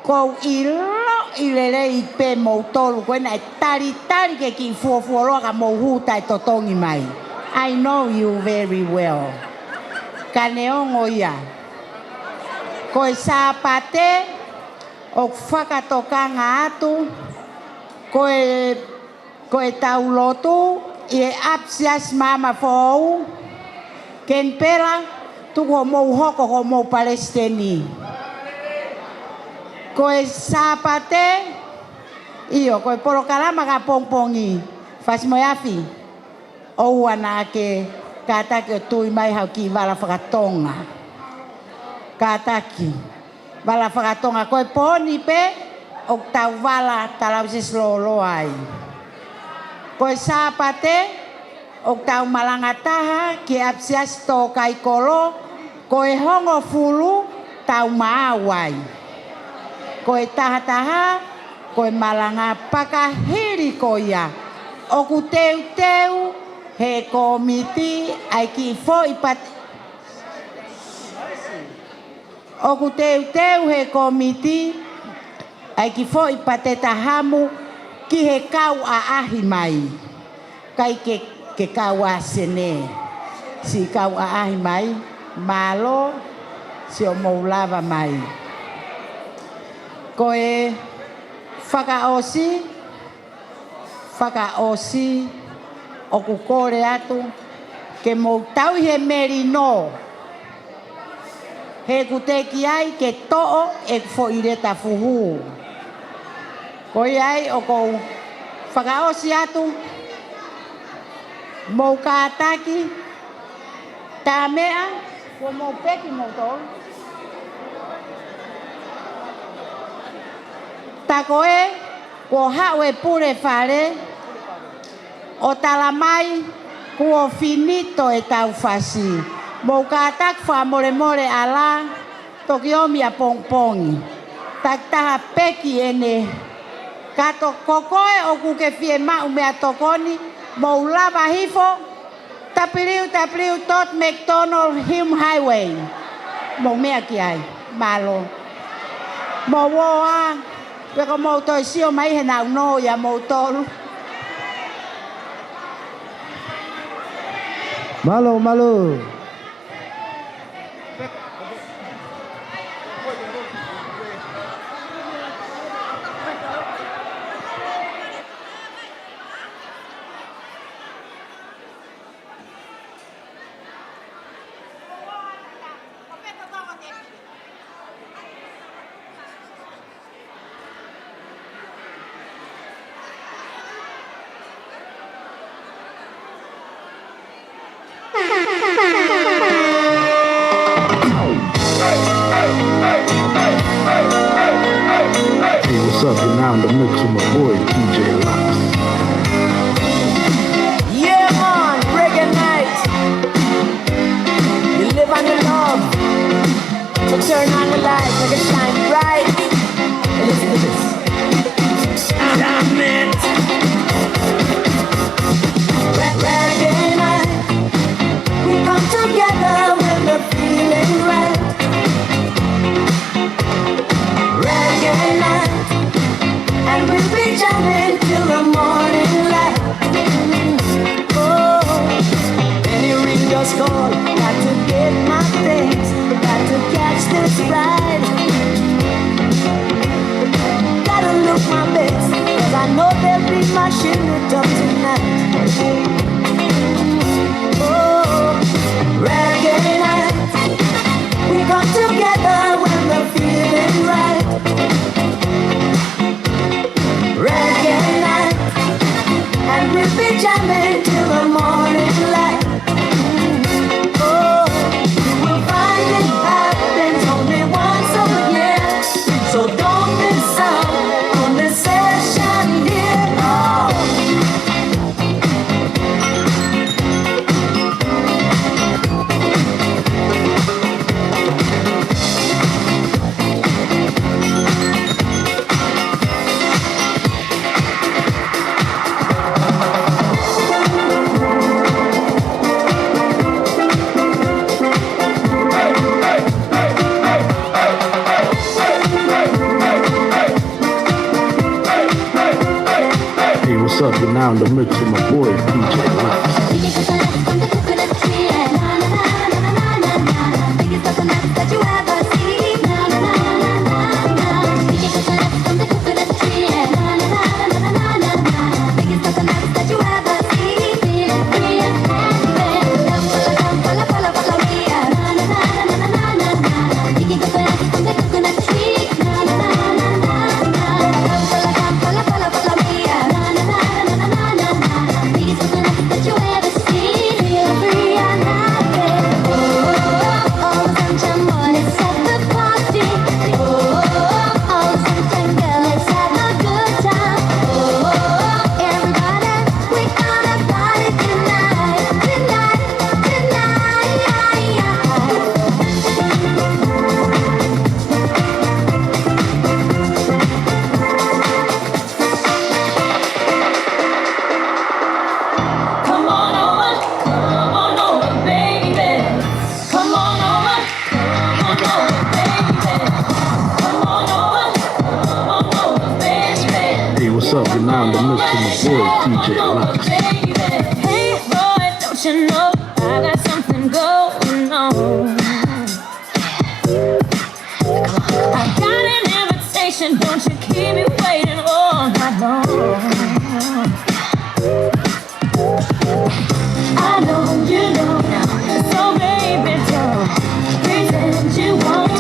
ko i lo i lele i pe mou tolu. Ko e na e tari ke ki fuafualoa ka mou huta e totongi mai. I know you very well. Ka neongo ia. Ko e sāpate, o whakatokanga atu, ko e tau lotu, i e apsias mama fōu, ken pera, tuku ho mou hoko ho mou palestini. Ko e sāpate, iyo, ko e porokalama ka pongpongi, whasimoe afi, o wana ke kātaki o tui mai hau ki wala whakatonga. Kātaki, wala whakatonga, ko e poni pe, o tau wala talausis lolo ai. Ko e sāpate, o tau malangataha ki apsias tō kai kolo, ko e hongo fulu tau maawai. Ko e tahataha, ko e malanga pakahiri ko ia. O ku teu he komiti ai ki fo ipat. O ku teu he komiti ai ki fo ipateta hamu ki he kau a ahi mai. Kai ke kau a sene. Si kau a ahi mai, malo si o moulava mai. Ko e whakaosi o ku kore atu ke mou tau he merino. He ku teki ai ke to'o e fo ireta fuhu. Ko iai o kou whakaosi atu Mau kātaki, tā mea, ko mau peki mau tolu. Tā koe, ko haue pure whare, o tala mai, ko finito e tau whasi. Mau kātaki wha more more ala, toki omi a pongpongi. Tak taha peki ene. Kato kokoe o kuke fie mau mea tokoni, mau lava hifo, tapiriu tot McDonald Hume Highway. Mau mea ki ai, malo. Mau woa, peko mau toi sio mai he nau no ya mau tolu. Malo, malo. Hey, what's up? You're now in the mix with my boy, DJ Lux. Yeah, man, reggae night. You live and you love. So turn on the light, make it shine bright. And listen to this. Damn it. Reggae night. We come together when we're feeling right. Reggae night. And we'll be jamming till the morning light. Oh, any ring just call. Got to get my things. Got to catch this ride. Gotta look my best, 'cause I know they'll be mashing it up tonight. Oh, reggae night. We come together when we're feeling right. Reggae night, and we'll be jamming till the morning light. Oh, you will find it happens only once a year, so don't miss out on this session here. Oh. Hey, what's up? You're now in the mix with my boy, DJ Lux. What's up? You're now in the mix with my boy, DJ Lux. Hey boy, don't you know I got something going on? I got an invitation, don't you keep me waiting all night long. I know you know, so baby don't pretend you won't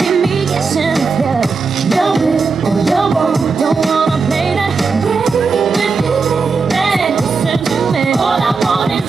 leave me guessing if you will or you won't. Don't wanna play that game with me, listen to me. All I want is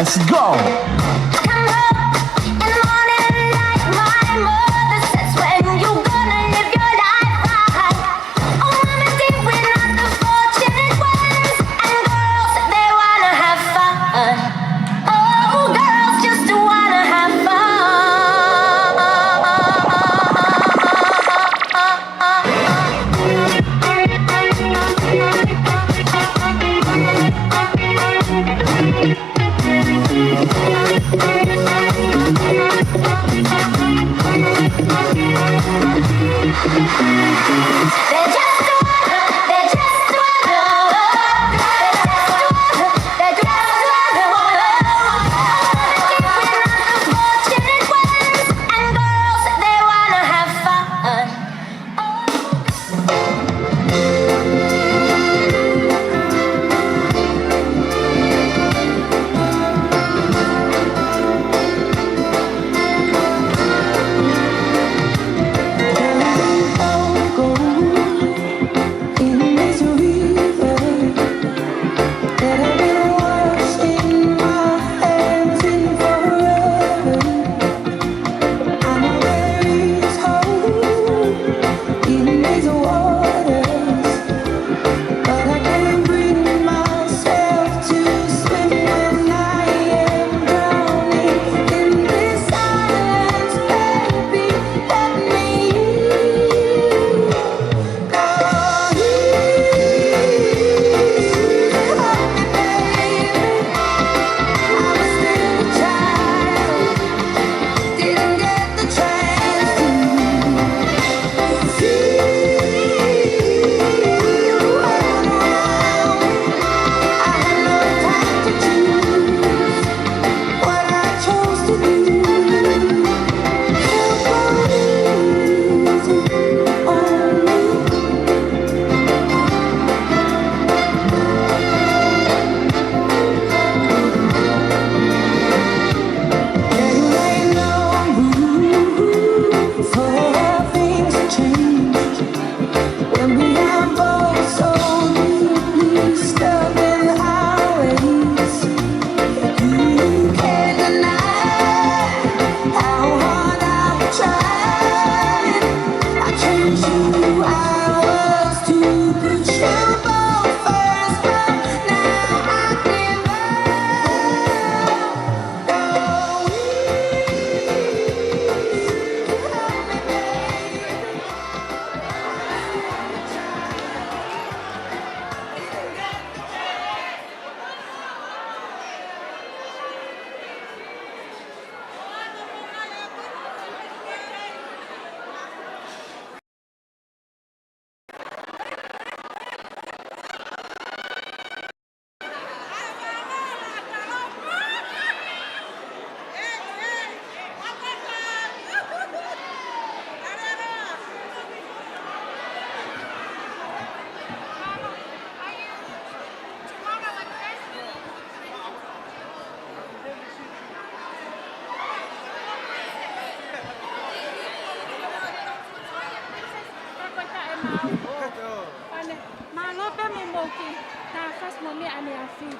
Let's go.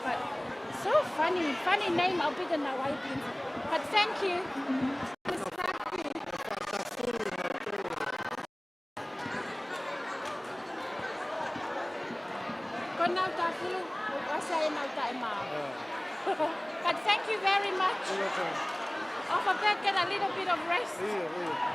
but so funny. Funny name, I'll be the Nawaibians. But thank you. But thank you very much. I'll get a little bit of rest.